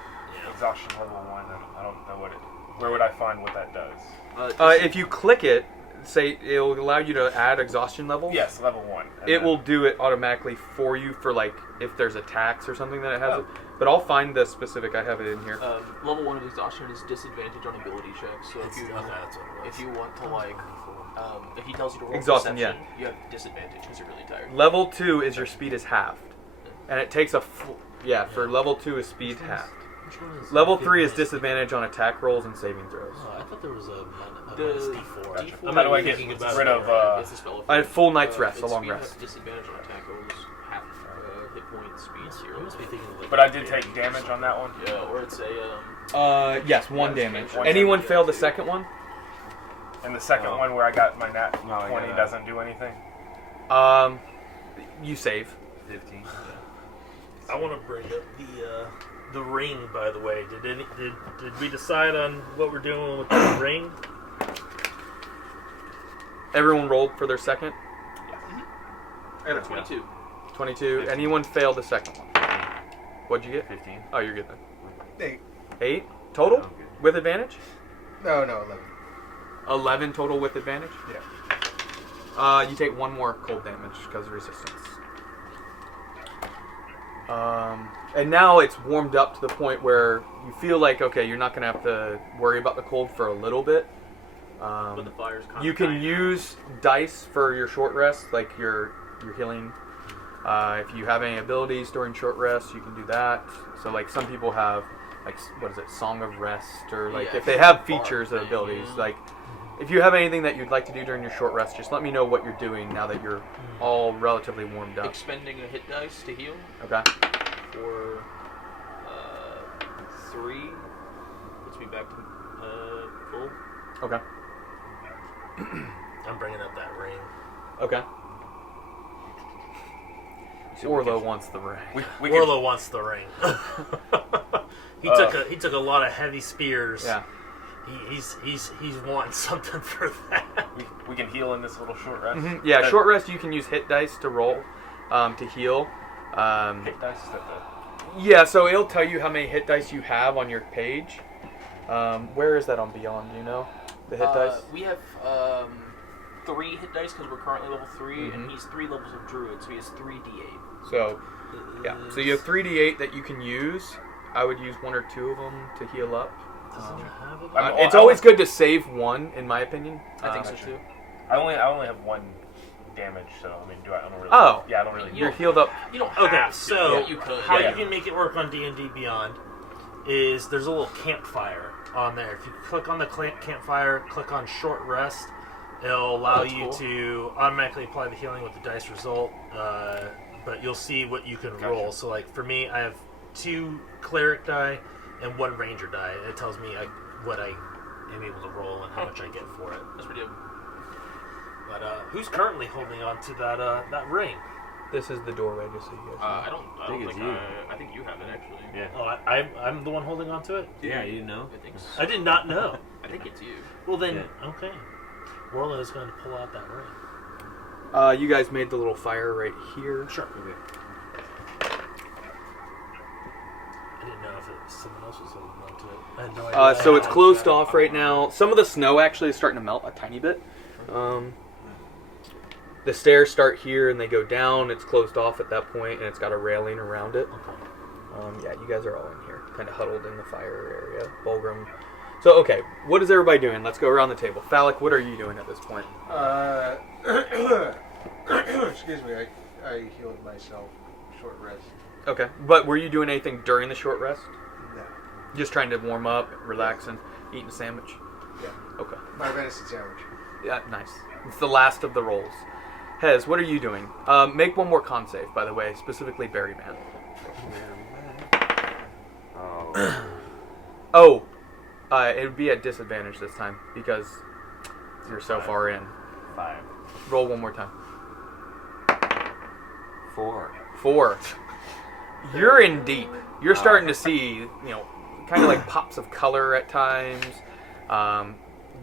yeah. Exhaustion level 1. I don't know what it. Where would I find what that does? If you click it, say it'll allow you to add exhaustion levels. Yes, level 1. And It then- will do it automatically for you for like if there's attacks or something that it has. Oh. It. But I'll find the specific. I have it in here. Level 1 of exhaustion is disadvantage on ability checks. So It's, if you okay, that's what it was. if you want to like if he tells you to roll Exhaustion, perception, you have disadvantage because you're really tired. Level 2 is your speed is halved, and it takes a for level 2 is speed halved. Which one is Level it? 3 is disadvantage on attack rolls and saving throws. Oh, I thought there was a The minus d4. Gotcha. D4 How do I get thinking rid about of? It's a spell A effect. full night's rest, a long you rest. have disadvantage on attack rolls, half hit point, speed 0. I must be thinking of like But I did take damage on that one. Yeah, or it's a Yes, 1 Yeah, damage. one Anyone damage, failed the too. second one? And the second Oh. one where I got my nat No, I 20 got doesn't do anything. You save. 15. I want to bring up the ring. By the way, did we decide on what we're doing with the ring? Everyone rolled for their second. I got a 22. 22. 15. Anyone failed the second one? What'd you get? 15. Oh, you're good then. 8. 8 total Oh, good. with advantage. No, 11. 11 total with advantage. Yeah. You take 1 more cold damage because of resistance. And now it's warmed up to the point where you feel like, okay, you're not going to have to worry about the cold for a little bit. But the fire's kind You of can dying. use dice for your short rest, like your healing. If you have any abilities during short rest, you can do that. So like some people have, like, what is it, Song of Rest, or like Yeah, if they have bar features of thing, abilities, yeah. like if you have anything that you'd like to do during your short rest, just let me know what you're doing now that you're all relatively warmed up. Expending a hit dice to heal Okay. for 3 puts me back to full. Okay. I'm bringing up that ring. Okay. Orlo wants the ring. We Orlo wants the ring. He took a lot of heavy spears. Yeah. He's wanting something for that. we can heal in this little short rest. Mm-hmm. Yeah, short rest you can use hit dice to roll to heal. Hit dice is that Yeah, so it'll tell you how many hit dice you have on your page. Where is that on Beyond? Do you know the hit dice? We have 3 hit dice because we're currently level 3, Mhm. and he's 3 levels of druid, so he has 3d8. So yeah, so you have 3d8 that you can use. I would use 1 or 2 of them to heal up. Doesn't it have it? It's always good to save 1, in my opinion. I think so too. I only have 1 damage, so I mean, I don't really. Oh. Yeah, I don't really. You're healed up. You don't Okay, have to. so Yeah, you could. how yeah. you can make it work on D&D Beyond is there's a little campfire on there. If you click on the campfire, click on short rest, it'll allow that's you cool. to automatically apply the healing with the dice result, but you'll see what you can Gotcha. roll. So like for me, I have 2 cleric die and 1 ranger die. It tells me what I am able to roll and how much I get for it. That's pretty good. But who's currently holding on to that ring? This is the doorway, just so you guys know. I don't think think it's you. I think you have it actually. Yeah. Oh, I'm the one holding on to it? Yeah, you didn't know? I think so. I did not know. I think it's you. Well, then, Yeah. okay. Rolo is going to pull out that ring. You guys made the little fire right here. Sure. Okay. I didn't know if someone else was holding on to it. I had no idea. So it's closed off right now. Some of the snow actually is starting to melt a tiny bit. The stairs start here and they go down. It's closed off at that point, and it's got a railing around it. Yeah, you guys are all in here, kind of huddled in the fire area. Bulgrim. So, okay, what is everybody doing? Let's go around the table. Phallic, what are you doing at this point? Excuse me, I healed myself. Short rest. Okay, but were you doing anything during the short rest? No. Just trying to warm up, relax, and eating a sandwich? Yeah. Okay. My venison sandwich. Yeah, nice. It's the last of the rolls. Hez, what are you doing? Make one more con save, by the way, specifically Berryman. Oh. It would be at disadvantage this time because you're so far in. 5. Roll one more time. 4. 4. You're in deep. You're starting to see, kind of like pops of color at times.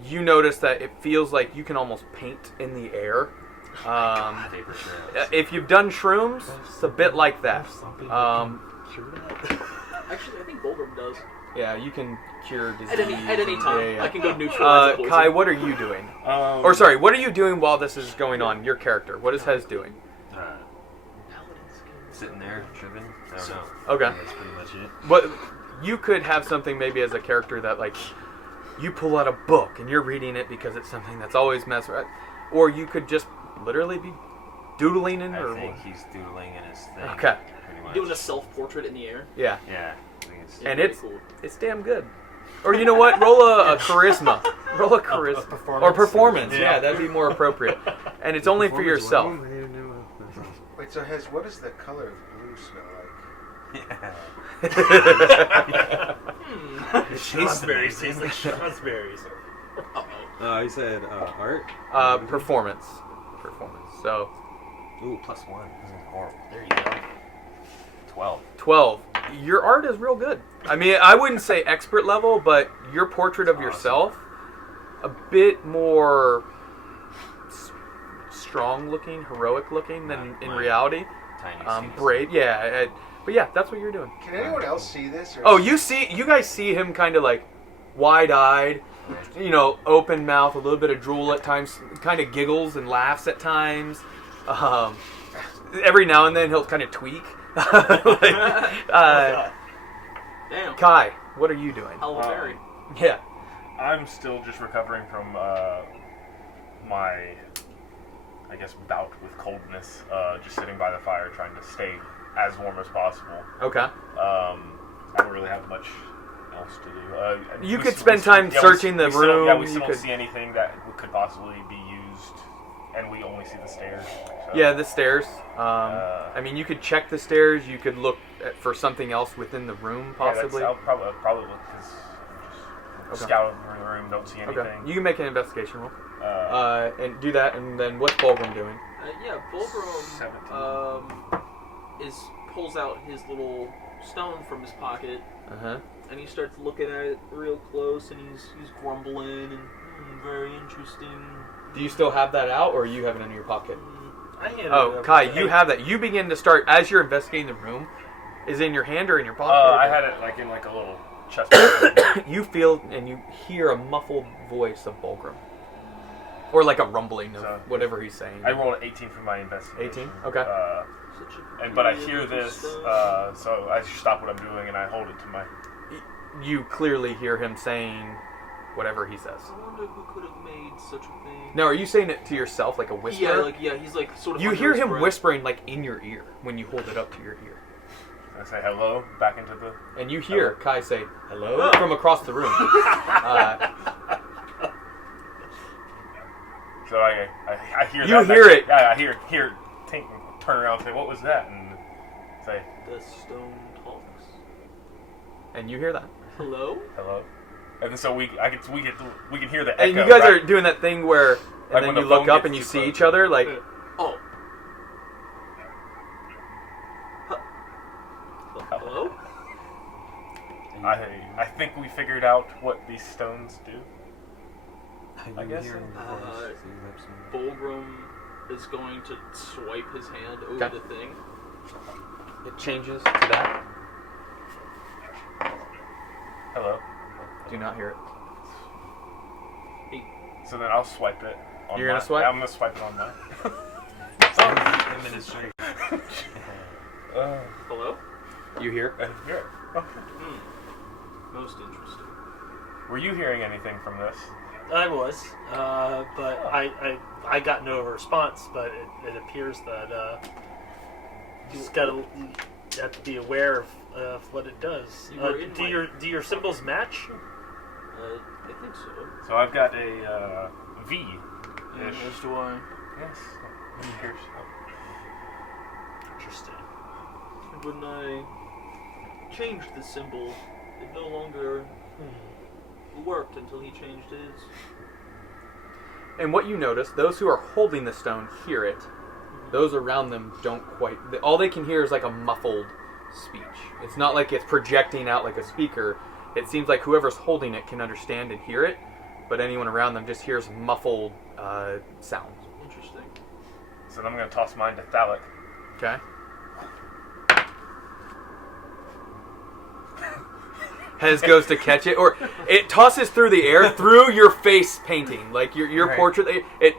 You notice that it feels like you can almost paint in the air. If you've done shrooms, it's a bit like that. Actually, I think Bulgrim does. Yeah, you can cure disease. At any time. Yeah. I can go neutralize poison. Kai, what are you doing? Or sorry, what are you doing while this is going on? Your character. What is Hez doing? Sitting there, tripping. I don't know. Okay. That's pretty much it. But you could have something maybe as a character that like you pull out a book and you're reading it because it's something that's always mesmerizing. Or you could just literally be doodling in I think he's doodling in his thing. Okay. Pretty much. Doing a self-portrait in the air. Yeah. Yeah. I think it's And Really it's cool. damn good. Or you know what? Roll a charisma. Roll a charisma. performance. Or performance. Yeah. Yeah, that'd be more appropriate. And it's only for yourself. Wait, so what does the color of blue smell like? Yeah. Strawberries taste like strawberries. You said art? Performance. Performance. So Ooh, +1. This is horrible. There you go. 12. 12. Your art is real good. I mean, I wouldn't say expert level, but your portrait of Awesome. yourself, a bit more strong looking, heroic looking than in Mine. reality. Tiny scenes. Brave, yeah. But yeah, that's what you're doing. Can anyone else see this? Or Oh, you guys see him kind of like wide-eyed, open mouth, a little bit of drool at times, kind of giggles and laughs at times. Every now and then he'll kind of tweak. Damn. Kai, what are you doing? Halle Berry. Yeah. I'm still just recovering from my, I guess, bout with coldness. Just sitting by the fire, trying to stay as warm as possible. Okay. I don't really have much else to do. You could spend time searching the room. Yeah, we still You don't could- see anything that could possibly be used, and we only see the stairs. So, Yeah, the stairs. I mean, you could check the stairs. You could look for something else within the room, possibly. Yeah, I'll probably look because Okay. scout over the room, don't see anything. Okay. You can make an investigation roll. And do that, and then what's Bulgrim doing? Bulgrim 17. pulls out his little stone from his pocket, Uh-huh. and he starts looking at it real close, and he's grumbling and very interesting. Do you still have that out, or you have it in your pocket? I handed it Oh, over Kai, to you have that. You begin to start, as you're investigating the room, is it in your hand or in your pocket? I had it like in like a little chest pocket. You feel and you hear a muffled voice of Bulgrim. Or like a rumbling of So, whatever he's saying. I rolled an 18 for my investigation. 18? Okay. But I hear this, so I just stop what I'm doing and I hold it to my. You clearly hear him saying whatever he says. I wonder who could have made such a thing. Now, are you saying it to yourself like a whisper? He's like sort of. You under hear his him breath. whispering like in your ear when you hold it up to your ear. I say hello back into the. And you hear Kai say, hello, from across the room. So I hear You that. hear it. Yeah, I hear Tink turn around and say, "What was that?" And say, The stone talks. And you hear that. Hello? "Hello." And then so we can hear the echo. And you guys right? are doing that thing where, and Like then when you the look phone up gets and you too see close. each other, like, Oh. think we figured out what these stones do? I guess so. Bulgrim is going to swipe his hand over the thing. It changes to that. Hello. Do not hear it. So then I'll swipe it. You're gonna swipe? I'm gonna swipe it on mine. Administration. Hello? You hear? I hear it. Oh. Most interesting. Were you hearing anything from this? I was, but I got no response. But it appears that you just you have to be aware of what it does. Do your symbols match? I think so. So I've got a V. As do I. Yes. Here's. Interesting. When I changed the symbol, it no longer worked until he changed his. And what you notice, those who are holding the stone hear it. Those around them don't quite. All they can hear is like a muffled speech. It's not like it's projecting out like a speaker. It seems like whoever's holding it can understand and hear it, but anyone around them just hears muffled sounds. Interesting. So then I'm going to toss mine to Thalic. Okay. Hez goes to catch it, or it tosses through the air through your face painting, like your Right. portrait. It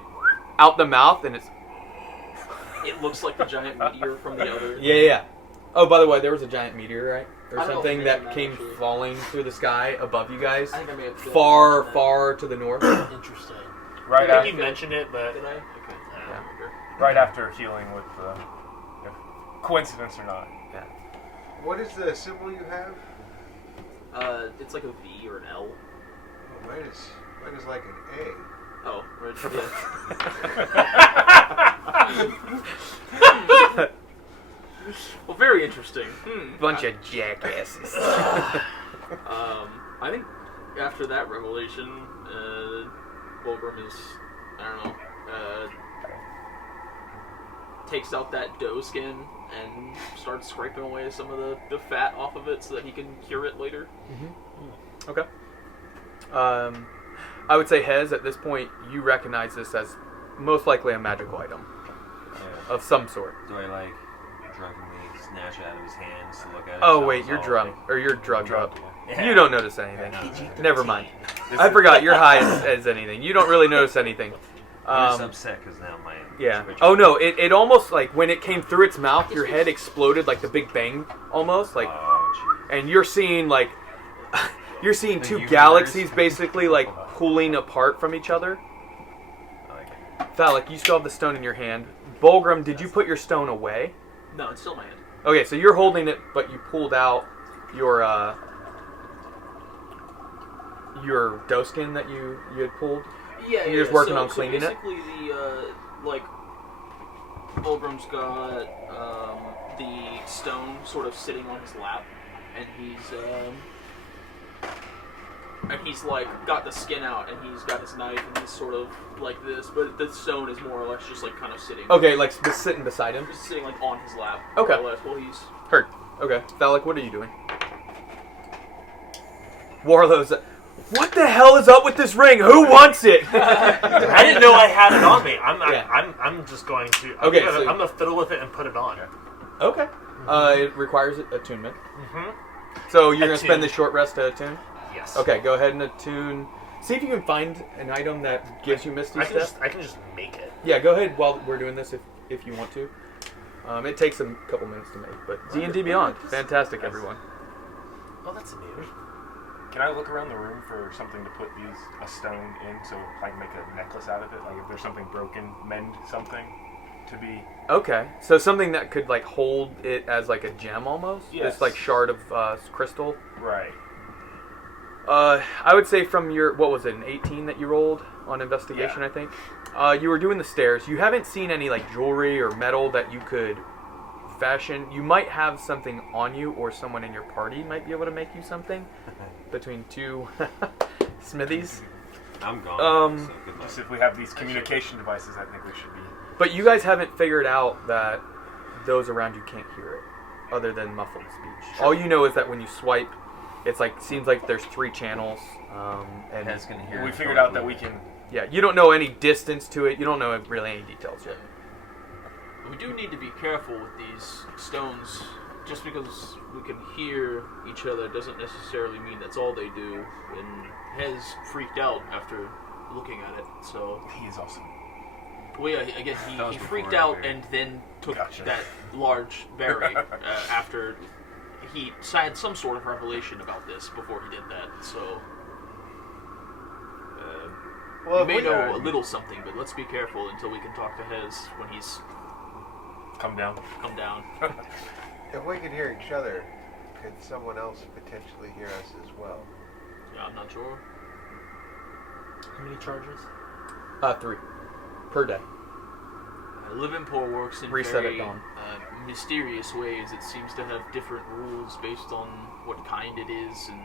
out the mouth, and it's. It looks like the giant meteor from the other. Yeah. Oh, by the way, there was a giant meteorite or I don't know something if that that came actually. falling through the sky above you guys, I think I may have far to the north. Interesting. Right I after. think you mentioned it, but Did I? Okay. Yeah. Right after healing with coincidence or not. Yeah. What is the symbol you have? It's like a V or an L. Oh, mine is like an A. Oh, right. Yeah. Well, very interesting. Bunch of jackasses. I think after that revelation, Bulgrim is, I don't know, takes out that doe skin and starts scraping away some of the fat off of it so that he can cure it later. Okay. I would say, Hez, at this point, you recognize this as most likely a magical item of some sort. Do I drunkenly snatch it out of his hands to look at it? Oh, So wait, it's you're all drunk. Or you're drugged up. Yeah. You don't notice anything. Never mind. I forgot, you're high as anything. You don't really notice anything. I'm just upset because now my Yeah. switch- Oh, no, it almost, like, when it came through its mouth, your head exploded like the Big Bang, almost. Like, Oh, jeez. and you're seeing, like, you're seeing The two universe. galaxies basically, like, pulling apart from each other. I like it. Thalic, you still have the stone in your hand. Bulgrim, did you put your stone away? No, it's still my hand. Okay, so you're holding it, but you pulled out your doe skin that you had pulled. Yeah, You're just working on cleaning it? basically Bulgrim's got the stone sort of sitting on his lap, and he's like got the skin out, and he's got his knife, and he's sort of like this, but the stone is more or less just like kind of sitting. Okay, like just sitting beside him. Just sitting like on his lap. Okay. More or less, while he's. Heard. Okay, Thalic, what are you doing? Warlow's. What the hell is up with this ring? Who wants it? I didn't know I had it on me. Yeah. I'm just going to. Okay, I'm so- gonna fiddle with it and put it on. Okay. It requires attunement. Mm-hmm. So you're going to spend Attune. the short rest to attune? Yes. Okay, go ahead and attune. See if you can find an item that gives you Misty Step. I can just make it. Yeah, go ahead while we're doing this if you want to. It takes a couple minutes to make, but D&D Beyond, fantastic, everyone. Oh, that's new. Can I look around the room for something to put a stone in so I can make a necklace out of it? Like if there's something broken, mend something to be... Okay, so something that could like hold it as like a gem almost? Yes. This like shard of crystal? Right. I would say from your, what was it, an 18 that you rolled on investigation, Yeah. I think? You were doing the stairs. You haven't seen any like jewelry or metal that you could fashion. You might have something on you, or someone in your party might be able to make you something between two smithies. I'm gone. So good luck. Just if we have these communication devices, I think we should be... But you guys haven't figured out that those around you can't hear it, other than muffled speech. All you know is that when you swipe, It's like seems like there's 3 channels, and Head's gonna hear. We it figured going out that through we it. can. yeah, you don't know any distance to it. You don't know really any details yet. We do need to be careful with these stones. Just because we can hear each other doesn't necessarily mean that's all they do. And Hez freaked out after looking at it, so... He is awesome. Well, yeah, again, That was he freaked before I out figured. and then took Gotcha. that large berry after he had some sort of revelation about this before he did that, so... Well, we may if know a little something, but let's be careful until we can talk to Hez when he's Come down. come down. If we can hear each other, could someone else potentially hear us as well? Yeah, I'm not sure. How many charges? 3 per day. Livinpour works in Reset at very dawn. mysterious ways. It seems to have different rules based on what kind it is and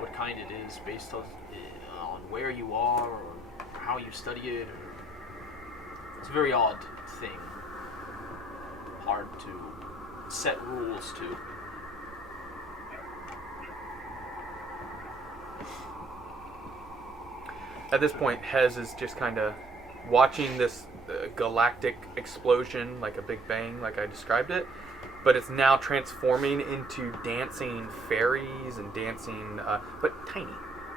what kind it is based on where you are or how you study it. It's a very odd thing. Hard to set rules to. At this point, Hez is just kind of watching this galactic explosion, like a big bang, like I described it, but it's now transforming into dancing fairies and dancing, but tiny,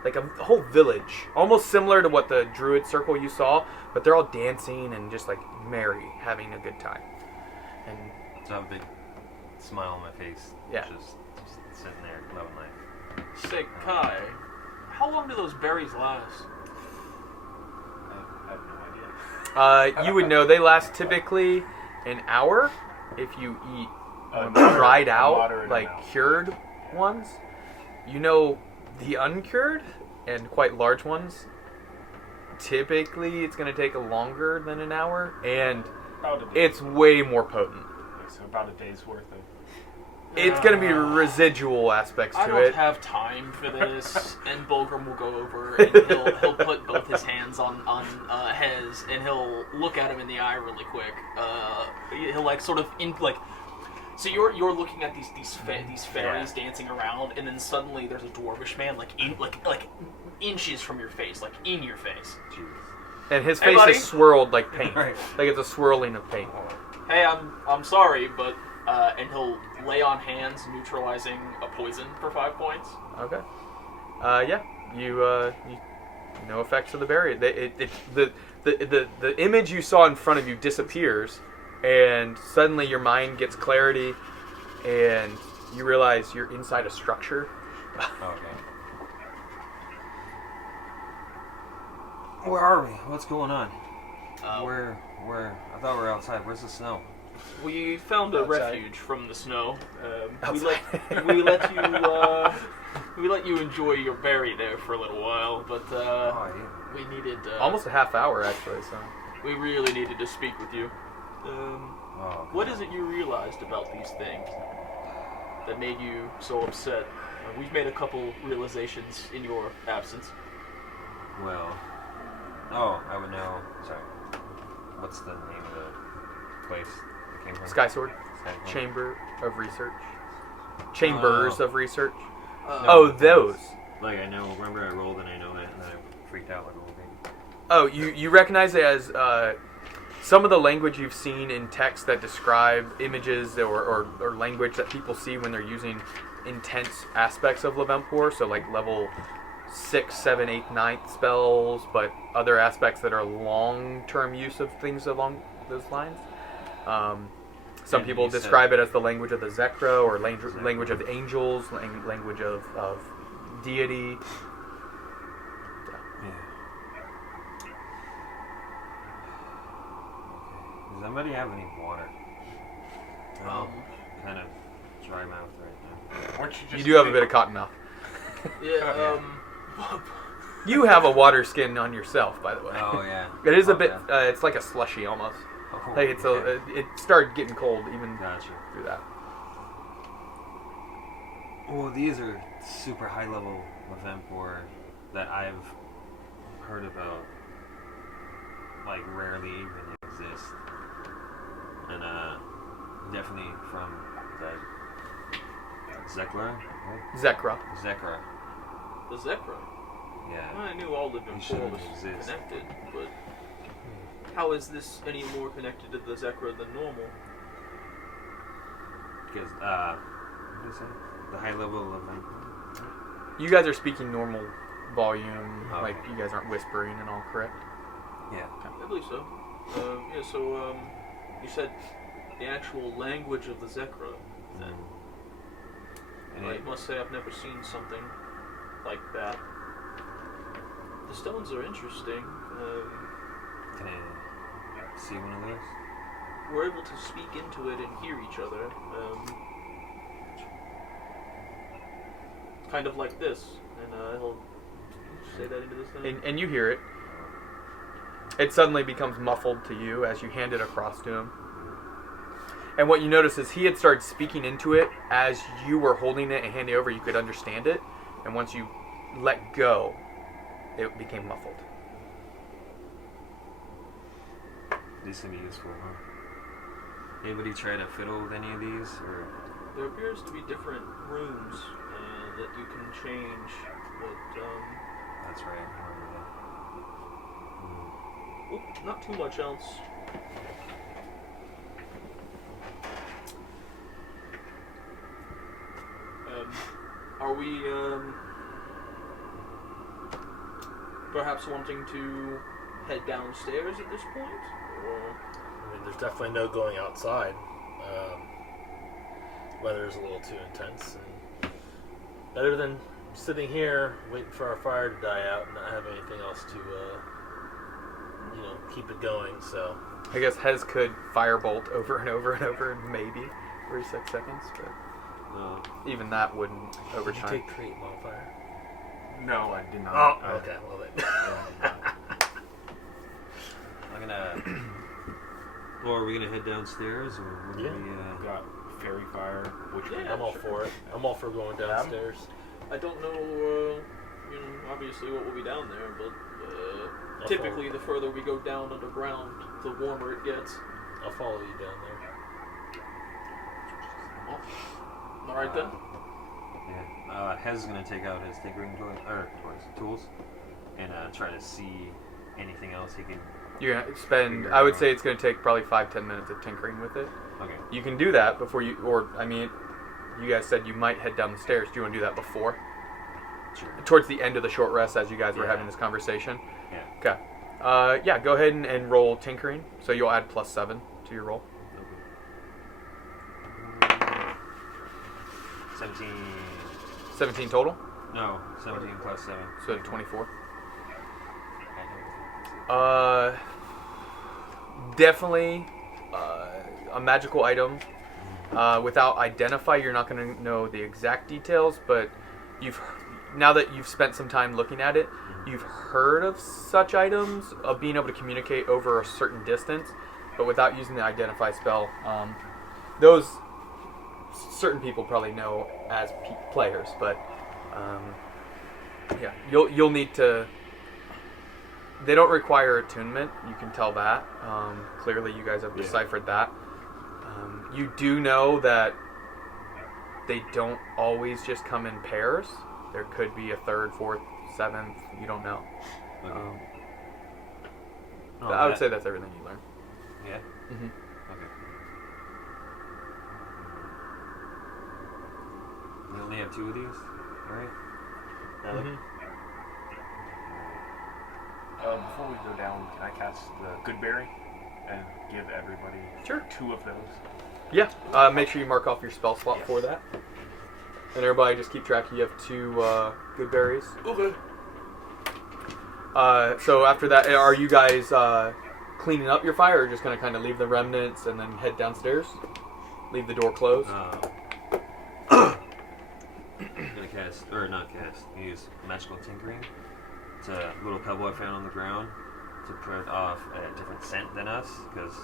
like a whole village, almost similar to what the Druid Circle you saw, but they're all dancing and just like merry, having a good time. And So I have a big smile on my face. Yeah. Just sitting there, loving life. Say, Kai, how long do those berries last? I have no idea. You would know they last typically an hour if you eat Moderate- dried out, moderate like amount. cured ones. You know the uncured and quite large ones, typically it's going to take longer than an hour, and About a day. it's way more potent. So about a day's worth of. It's going to be residual aspects I to don't it. have time for this, and Bulgrim will go over and he'll put both his hands on Hez, and he'll look at him in the eye really quick. He'll like sort of so you're looking at these fairies dancing around, and then suddenly there's a dwarvish man like inches from your face, like in your face. Jesus. And his Hey, face buddy. is swirled like paint. Right. Like it's a swirling of paint. Hey, I'm sorry, but and he'll lay on hands, neutralizing a poison for 5 points. Okay. Yeah. You no effects of the berry. The image you saw in front of you disappears, and suddenly your mind gets clarity, and you realize you're inside a structure. Okay. Where are we? What's going on? Where? I thought we were outside. Where's the snow? We found a Outside. refuge from the snow. We Outside. let you enjoy your berry there for a little while, but Oh, yeah. we needed Almost a half hour, actually. So. we really needed to speak with you. Oh, What is it you realized about these things that made you so upset? We've made a couple realizations in your absence. Well. Oh, I would know. Sorry. What's the name of the place it came from? Sky Sword. Skysword? Chamber of Research. Chambers Oh. of Research. Uh, Oh, those. Like I know. Remember, I rolled and I know it, and then I freaked out like a little baby. Oh, you recognize it as some of the language you've seen in text that describe images or language that people see when they're using intense aspects of Levenpor. So like level 6, 7, 8, 9th spells, but other aspects that are long-term use of things along those lines. Some And people you said- describe it as the language of the Zekra, or language of the angels, language of deity. Yeah. Okay. Does anybody have any water? Kind of dry mouth right now. Weren't you just? You do have a bit of cotton mouth. Yeah. You have a water skin on yourself, by the way. Oh yeah. It is a Okay. bit. It's like a slushy almost. Oh, Like it's okay. it started getting cold even Gotcha. through that. Well, these are super high level Levenpor that I've heard about, like rarely even exist, and definitely from the Zekra? Zekra. Zekra. The Zekra. Yeah. I knew all living He form shouldn't was exist. connected, but how is this any more connected to the Zekra than normal? Because, what did you say? The high level of them. You guys are speaking normal volume, Oh. like you guys aren't whispering and all, correct? Yeah. I believe so. So you said the actual language of the Zekra, then. And I must say I've never seen something like that. The stones are interesting. can I see one of those? We're able to speak into it and hear each other. Kind of like this. And he'll say that into this thing. And you hear it. It suddenly becomes muffled to you as you hand it across to him. And what you notice is he had started speaking into it as you were holding it and handing it over. You could understand it. And once you let go, it became muffled. These can be useful, huh? Anybody try to fiddle with any of these? Or There appears to be different rooms that you can change, but that's right. I remember that. not too much else. Are we perhaps wanting to head downstairs at this point? Or I mean, there's definitely no going outside. Weather's a little too intense. And better than sitting here waiting for our fire to die out and not have anything else to, keep it going. So I guess Hez could firebolt over and over and over in maybe 36 seconds, but even that wouldn't did you overtime. take create modifier? No, I did not. Oh, okay. Well then. I'm gonna. Well, are we gonna head downstairs, or what do Yeah. we? Got fairy fire, which Yeah. I'm all for it. I'm all for going downstairs. I don't know, obviously what will be down there, but I'll typically the further we go down underground, the warmer it gets. I'll follow you down there. All right then. Yeah. Hez is gonna take out his tinkering tools and try to see anything else he can. You're gonna spend. I would say it's going to take probably 5-10 minutes of tinkering with it. Okay. You can do that before you, you guys said you might head down the stairs. Do you want to do that before? Sure. Towards the end of the short rest, as you guys were having this conversation. Yeah. Okay. Yeah. Go ahead and roll tinkering. So you'll add +7 to your roll. 17. 17 total. No, 17 plus 7. So 24. Definitely a magical item. Without identify, you're not going to know the exact details, but now that you've spent some time looking at it, you've heard of such items, of being able to communicate over a certain distance, but without using the identify spell. Those certain people probably know as players, but yeah, you'll need to. They don't require attunement. You can tell that. Clearly, you guys have deciphered that. You do know that they don't always just come in pairs. There could be a third, fourth, seventh. You don't know. Okay. I would say that's everything you learn. Yeah. Mm-hmm. Okay. We only have 2 of these, all right? Mm-hmm. Before we go down, can I cast the Goodberry and give everybody 2 of those? Yeah. Make sure you mark off your spell slot for that. And everybody just keep track. You have 2 good berries. Okay. So after that, are you guys cleaning up your fire, or just going to kind of leave the remnants and then head downstairs? Leave the door closed? I'm gonna use magical tinkering. It's a little pebble I found on the ground to put off a different scent than us, because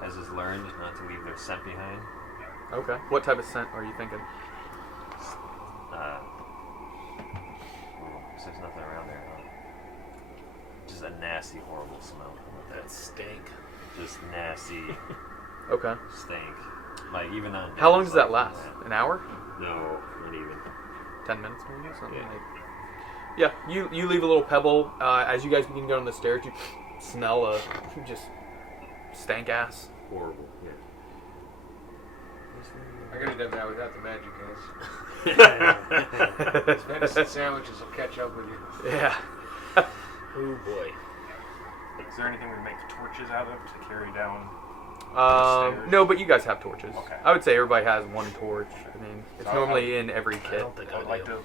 Hez has learned not to leave their scent behind. Okay. What type of scent are you thinking? There's nothing around there, huh? Just a nasty, horrible smell. That stink. Just nasty Okay. stink. Like, even on. How long does that last? An hour? No, Not even. 10 minutes maybe, something Yeah. like. Yeah, you leave a little pebble as you guys begin to go down the stairs. You smell a just stank ass. Horrible. Yeah. I could have done that without the magic, guys. Venison sandwiches will catch up with you. Yeah. Oh boy. Is there anything we make torches out of to carry down? No, but you guys have torches. Okay. I would say everybody has one torch. I mean, it's normally in every I kit. don't think I would I like do. to.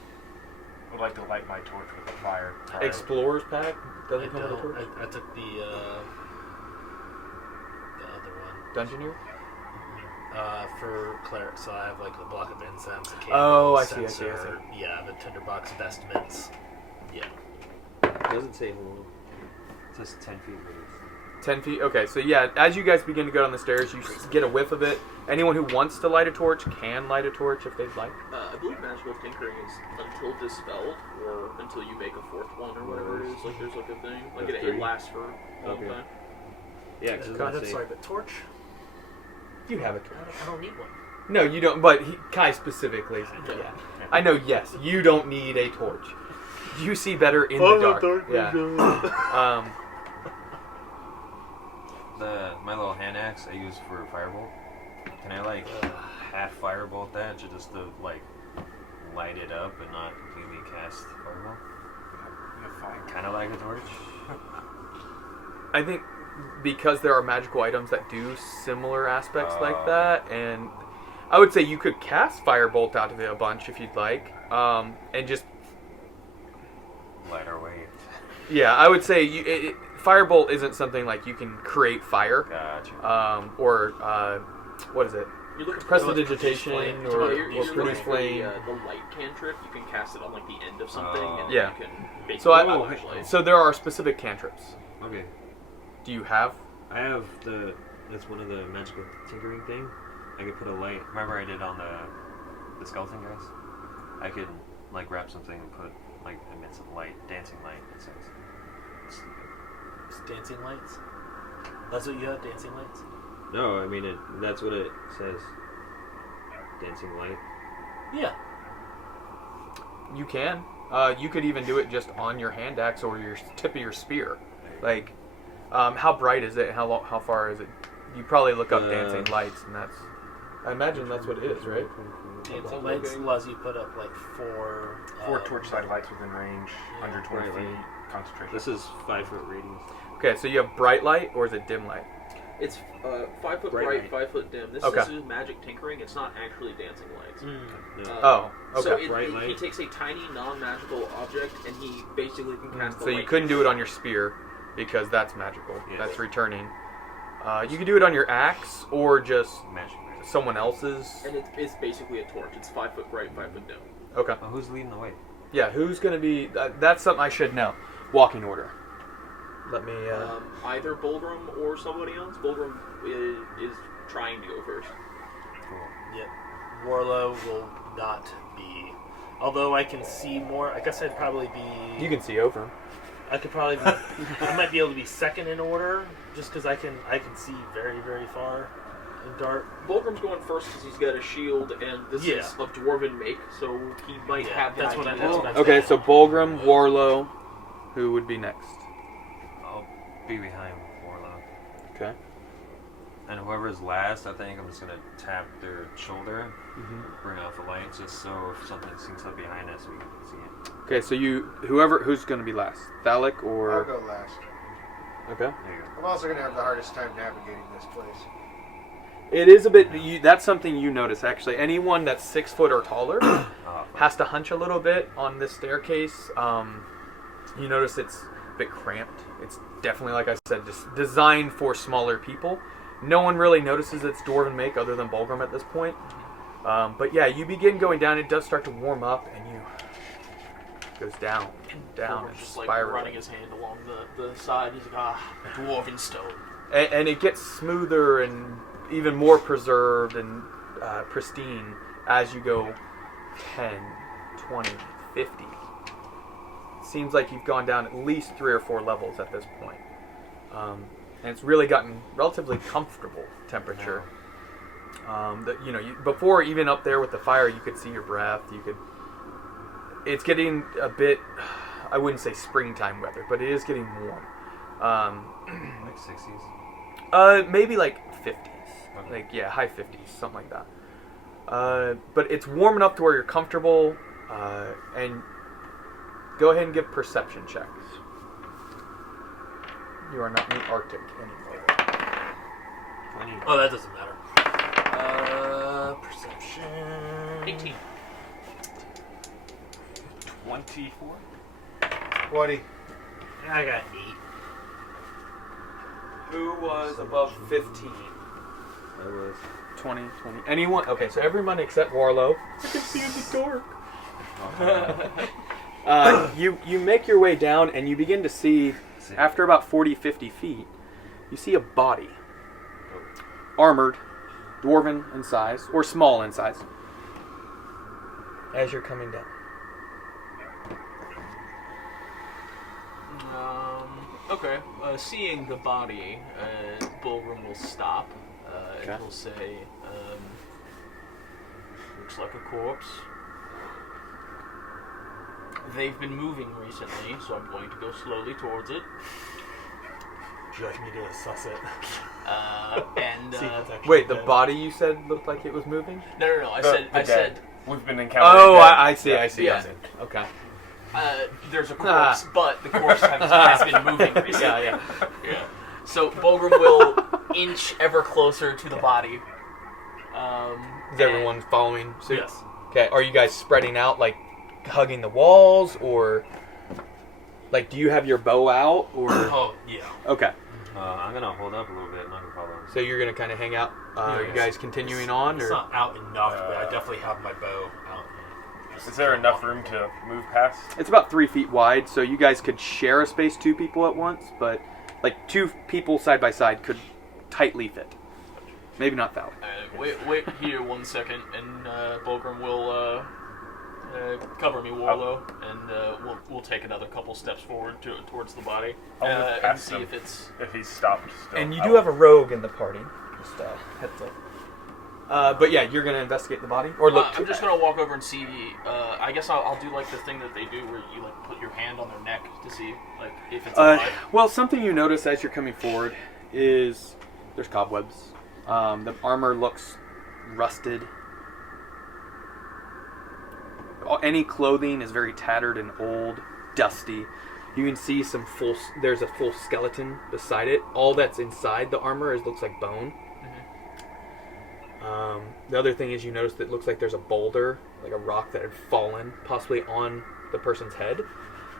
Would like to light my torch with a fire. Explorer's pack I doesn't come with a don't. torch. I took the other one. Dungeoneer. For clerics, so I have like the block of incense, a candle, Oh, I see. censer, yeah, the tinderbox vestments. Yeah. It doesn't say how long. It says 10 feet radius. 10 feet. Okay, so yeah, as you guys begin to go down the stairs, you get a whiff of it. Anyone who wants to light a torch can light a torch if they'd like. I believe magical tinkering is until dispelled, or until you make a fourth one, or whatever it is. Like, there's like a thing. Like, That's it pretty- lasts for a long Okay. time. Yeah, because Sorry, but torch? You have a torch. I don't need one. No, you don't. But Kai specifically. Yeah. I know. Yes, you don't need a torch. You see better in the dark. Yeah. my little hand axe I use for firebolt. Can I like half firebolt that just to like light it up and not completely cast fireball? Kind of like a torch. I think because there are magical items that do similar aspects like that, and I would say you could cast Firebolt out of it a bunch if you'd like, and just Light our way. yeah, I would say Firebolt isn't something like you can create fire, Gotcha. or what is it? You're looking for Prestidigitation or you're produce looking for flame. the light cantrip. You can cast it on like the end of something, and Yeah. then you can basically So flashlight. so there are specific cantrips. Okay. Do you have? I have that's one of the magical tinkering thing. I could put a light. Remember I did on the skeleton guys? I could like wrap something and put like emit some light, dancing light. It says. It's dancing lights? That's what you have, dancing lights? No, I mean that's what it says. Dancing light. Yeah. You can. You could even do it just on your hand axe or your tip of your spear. Like, how bright is it? How far is it? You probably look up dancing lights, and that's. I imagine that's what it is, right? Dancing lights allows you to put up like four torchlight lights within range, 120 Bright feet, light. concentration. This is 5 foot radius. Okay, so you have bright light or is it dim light? It's 5 foot Bright bright, light. 5 foot dim. This Okay. is magic tinkering. It's not actually dancing lights. No. Oh, So okay. Bright he light. takes a tiny non-magical object and he basically can cast the So you light. couldn't do it on your spear because that's magical. Yes. That's returning. You could do it on your axe or just Magic light. someone else's. And it's basically a torch. It's 5 foot bright, 5 foot dim. Okay. Well, who's leading the way? Yeah, who's going to be... that's something I should know. Walking order. Let me... Either Bulgrim or somebody else. Bulgrim is trying to go first. Cool. Yep. Warlow will not be. Although I can see more, I guess I'd probably be. You can see over him. I could probably be. I might be able to be second in order, just because I can see very very far in dark. Bulgrim's going first because he's got a shield, and this Yeah. is of dwarven make, so he might Yeah, have that's that what I- idea. that's what I'm Okay, so Bulgrim, Warlow. Who would be next? I'll be behind Warlock. Okay. And whoever's last, I think I'm just gonna tap their shoulder, bring off the light, just so if something sneaks up behind us, we can see it. Okay, so who's going to be last? Thalic I'll or... go last. Okay. There you I'm also going to have the hardest time navigating this place. It is a bit... that's something you notice, actually. Anyone that's 6 foot or taller go. has to hunch a little bit on this staircase. You notice it's a bit cramped. It's definitely, like I said, just designed for smaller people. No one really notices it's dwarven make other than Bulgrim at this point. But yeah, you begin going down. It does start to warm up, and it goes down, down, Bulgrim's and just like spiraling. running his hand along the side. He's like, dwarven stone. And it gets smoother and even more preserved and pristine as you go 10, 20, 50. Seems like you've gone down at least 3 or 4 levels at this point. And it's really gotten relatively comfortable temperature. Before even up there with the fire, you could see your breath. It's getting a bit, I wouldn't say springtime weather, but it is getting warm. Like 60s? Maybe like 50s. Okay. High 50s, something like that. But it's warm enough to where you're comfortable, and go ahead and give perception checks. You are not in the Arctic anymore. 20. Oh, that doesn't matter. Perception. 18. 24. 20. I got 8. Who was above 15? I was. 20. Anyone? Okay, so everyone except Warlow. I can see in the dark. You make your way down, and you begin to see, after about 40, 50 feet, you see a body. Armored, dwarven in size, or small in size, as you're coming down. Okay. Seeing the body, Bulgrim will stop. Okay. And he'll say, looks like a corpse. They've been moving recently, so I'm going to go slowly towards it. Would you like me to assess it? Wait, the body you said looked like it was moving? No. I said. We've been encountering. Oh, dead. I see. Yeah. Okay. There's a corpse, but the corpse has been moving recently. Yeah. So Bulgrim will inch ever closer to the body. Is everyone following suit? Yes. Okay. Are you guys spreading out, like hugging the walls, or like do you have your bow out, or? Oh yeah. Okay. I'm gonna hold up a little bit and I can follow him. So you're gonna kind of hang out. Are you guys continuing on, It's or? not out enough, but I definitely have my bow out. Is there enough room to move past? It's about 3 feet wide, so you guys could share a space 2 people at once, but like 2 people side by side could tightly fit. Maybe not Val. Wait here 1 second, and Bulgrim will cover me, Warlow, and we'll take another couple steps forward towards the body I'll move and past see him if it's. if he's stopped still. And you do have a rogue in the party. Just heads up. But yeah, you're gonna investigate the body, or look. I'm just gonna walk over and see. I guess I'll do like the thing that they do, where you like put your hand on their neck to see like if it's alive. Well, something you notice as you're coming forward is there's cobwebs. The armor looks rusted. Any clothing is very tattered and old, dusty. You can see there's a full skeleton beside it. All that's inside the armor looks like bone. The other thing is you notice that it looks like there's a boulder, like a rock that had fallen, possibly on the person's head.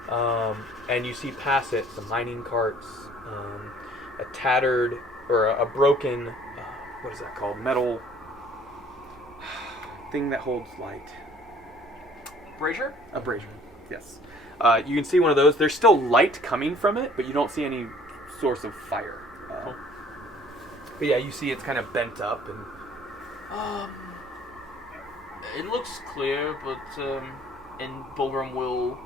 And you see past it some mining carts, a tattered or a broken, what is that called? Metal thing that holds light. Brazier? A brazier, yes. You can see one of those. There's still light coming from it, but you don't see any source of fire. But yeah, you see it's kind of bent up and. It looks clear, but and Bulgrim will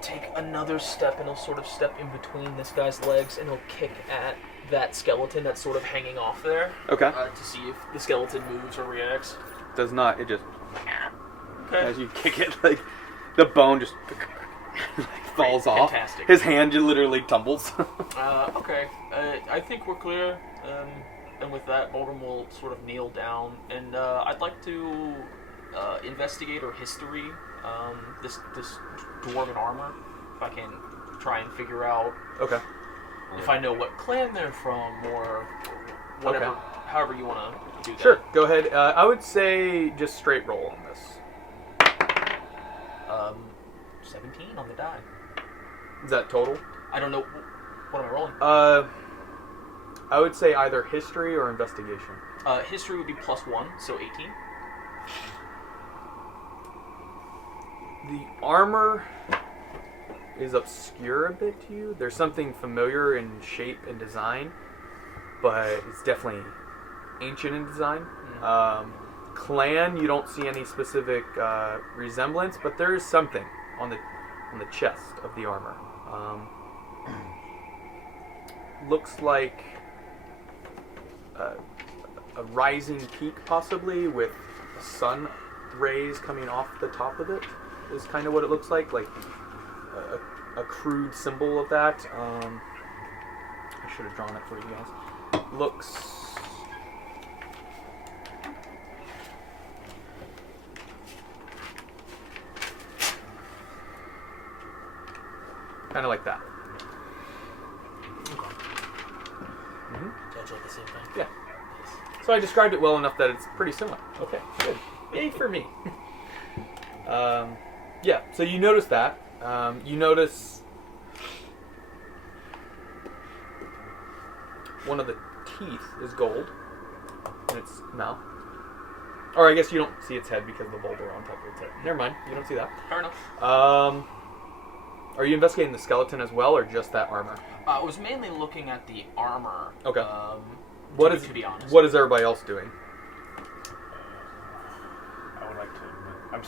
take another step, and he'll sort of step in between this guy's legs, and he'll kick at that skeleton that's sort of hanging off there. Okay. To see if the skeleton moves or reacts. Does not. It just. Okay. As you kick it, like the bone just like, falls off. Fantastic. His hand literally tumbles. Okay. I think we're clear. And with that, Bulgrim will sort of kneel down, and I'd like to investigate or history this dwarven armor, if I can try and figure out Okay. if I know what clan they're from or whatever, Okay. however you want to do that. Sure. Go ahead. I would say just straight roll on this. 17 on the die. Is that total? I don't know. What am I rolling? I would say either history or investigation. History would be +1, so 18. The armor is obscure a bit to you. There's something familiar in shape and design, but it's definitely ancient in design. Clan, you don't see any specific resemblance, but there is something on the chest of the armor. Looks like rising peak, possibly, with sun rays coming off the top of it, is kind of what it looks like a crude symbol of that. I should have drawn it for you guys. Looks kind of like that. Judge like the same thing. Yeah. So I described it well enough that it's pretty similar. Okay, good. Yay for me. Yeah, so you notice that. You notice one of the teeth is gold in its mouth. Or I guess you don't see its head because the boulder on top of its head. Never mind, you don't see that. Fair enough. Are you investigating the skeleton as well, or just that armor? I was mainly looking at the armor. Okay. To be honest. What is everybody else doing? I would like to. I'm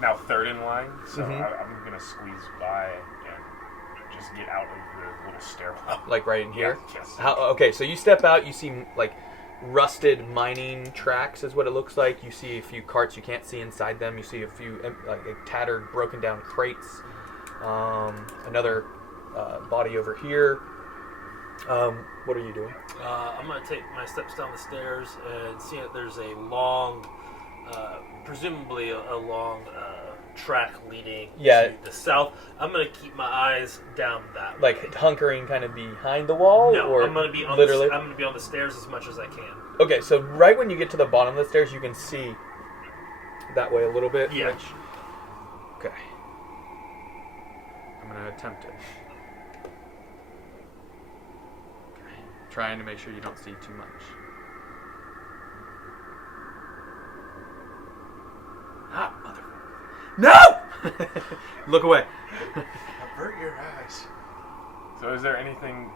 now third in line, so Mhm. I'm gonna squeeze by and just get out of the little stairwell. Like right in here? Yes. Okay, so you step out, you see like rusted mining tracks is what it looks like. You see a few carts you can't see inside them. You see a few like tattered, broken down crates. Another body over here. What are you doing? I'm going to take my steps down the stairs and see that there's a long, presumably a long track leading to the south. I'm going to keep my eyes down that way. Like hunkering kind of behind the wall? No, or I'm going to be on literally? I'm going to be on the stairs as much as I can. Okay, so right when you get to the bottom of the stairs, you can see that way a little bit. Yeah. Okay. I'm going to attempt it. Okay. Trying to make sure you don't see too much. Ah, motherfucker. No! Look away. Avert your eyes. So is there anything?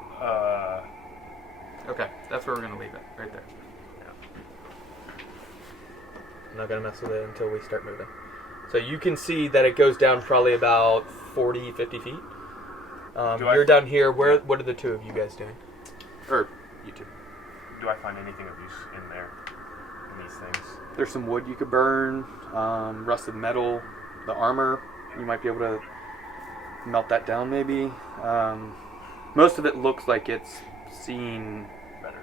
Okay, that's where we're going to leave it. Right there. I'm not going to mess with it until we start moving. So you can see that it goes down probably about 40, 50 feet. You're down here. What are the two of you guys doing? Or you two. Do I find anything of use in there? In these things? There's some wood you could burn, rusted metal, the armor. You might be able to melt that down maybe. Most of it looks like it's seen Better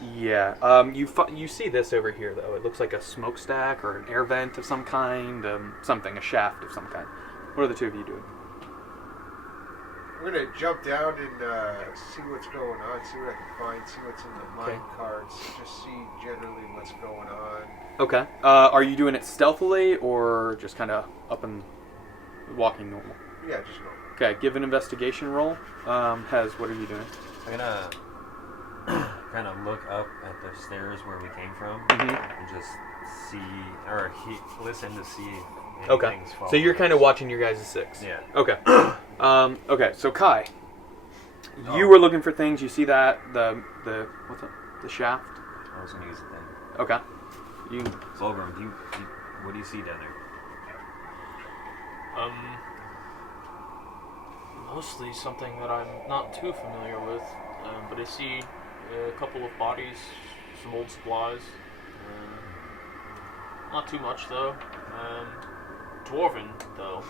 days. Yeah. You see this over here though. It looks like a smokestack or an air vent of some kind. A shaft of some kind. What are the two of you doing? We're gonna jump down and see what's going on, see what I can find, see what's in the mine carts, just see generally what's going on. Okay. Are you doing it stealthily or just kind of up and walking normal? Yeah, just normal. Okay. Give an investigation roll. Hez, what are you doing? I'm gonna kind of look up at the stairs where we came from Mhm. and just see or listen to see if Okay. anything's So following you're us. kind of watching your guys' six. Yeah. Okay. Okay. So Kai, you were looking for things. You see that the what's up? The shaft. I was gonna use it then. Okay. You. Volgrim, what do you see down there? Mostly something that I'm not too familiar with, but I see a couple of bodies, some old supplies. Not too much though. Dwarven though.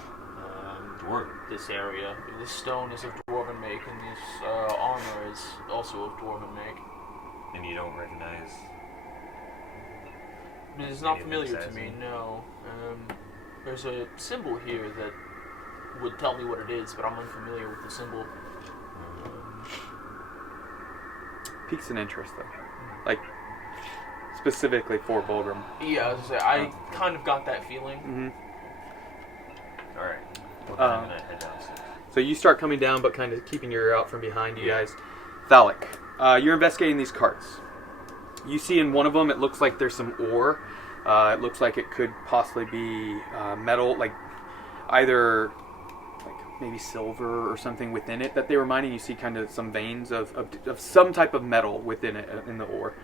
Dwarven? This area. This stone is of dwarven make, and this armor is also of dwarven make. And you don't recognize? It is not Any of familiar this to me, as in- no. There's a symbol here that would tell me what it is, but I'm unfamiliar with the symbol. Piques an interest though, like specifically for Volgrim. Yeah, I was gonna say, I kind of got that feeling. Mm-hmm. All right. Well, then I'm gonna head downstairs. So you start coming down, but kind of keeping your ear out from behind you guys. Thalic, you're investigating these carts. You see in one of them, it looks like there's some ore. It looks like it could possibly be metal, like either like maybe silver or something within it that they were mining. You see kind of some veins of some type of metal within it, in the ore.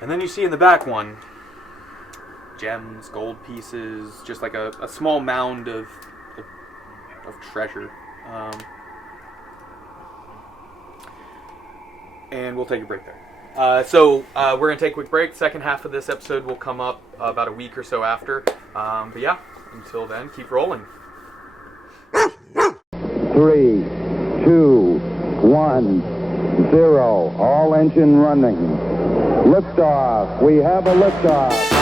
And then you see in the back one, gems, gold pieces, just like a small mound of treasure. And we'll take a break there. So we're going to take a quick break. Second half of this episode will come up about a week or so after. But yeah, until then, keep rolling. 3, 2, 1, 0. All engine running. Liftoff. We have a liftoff.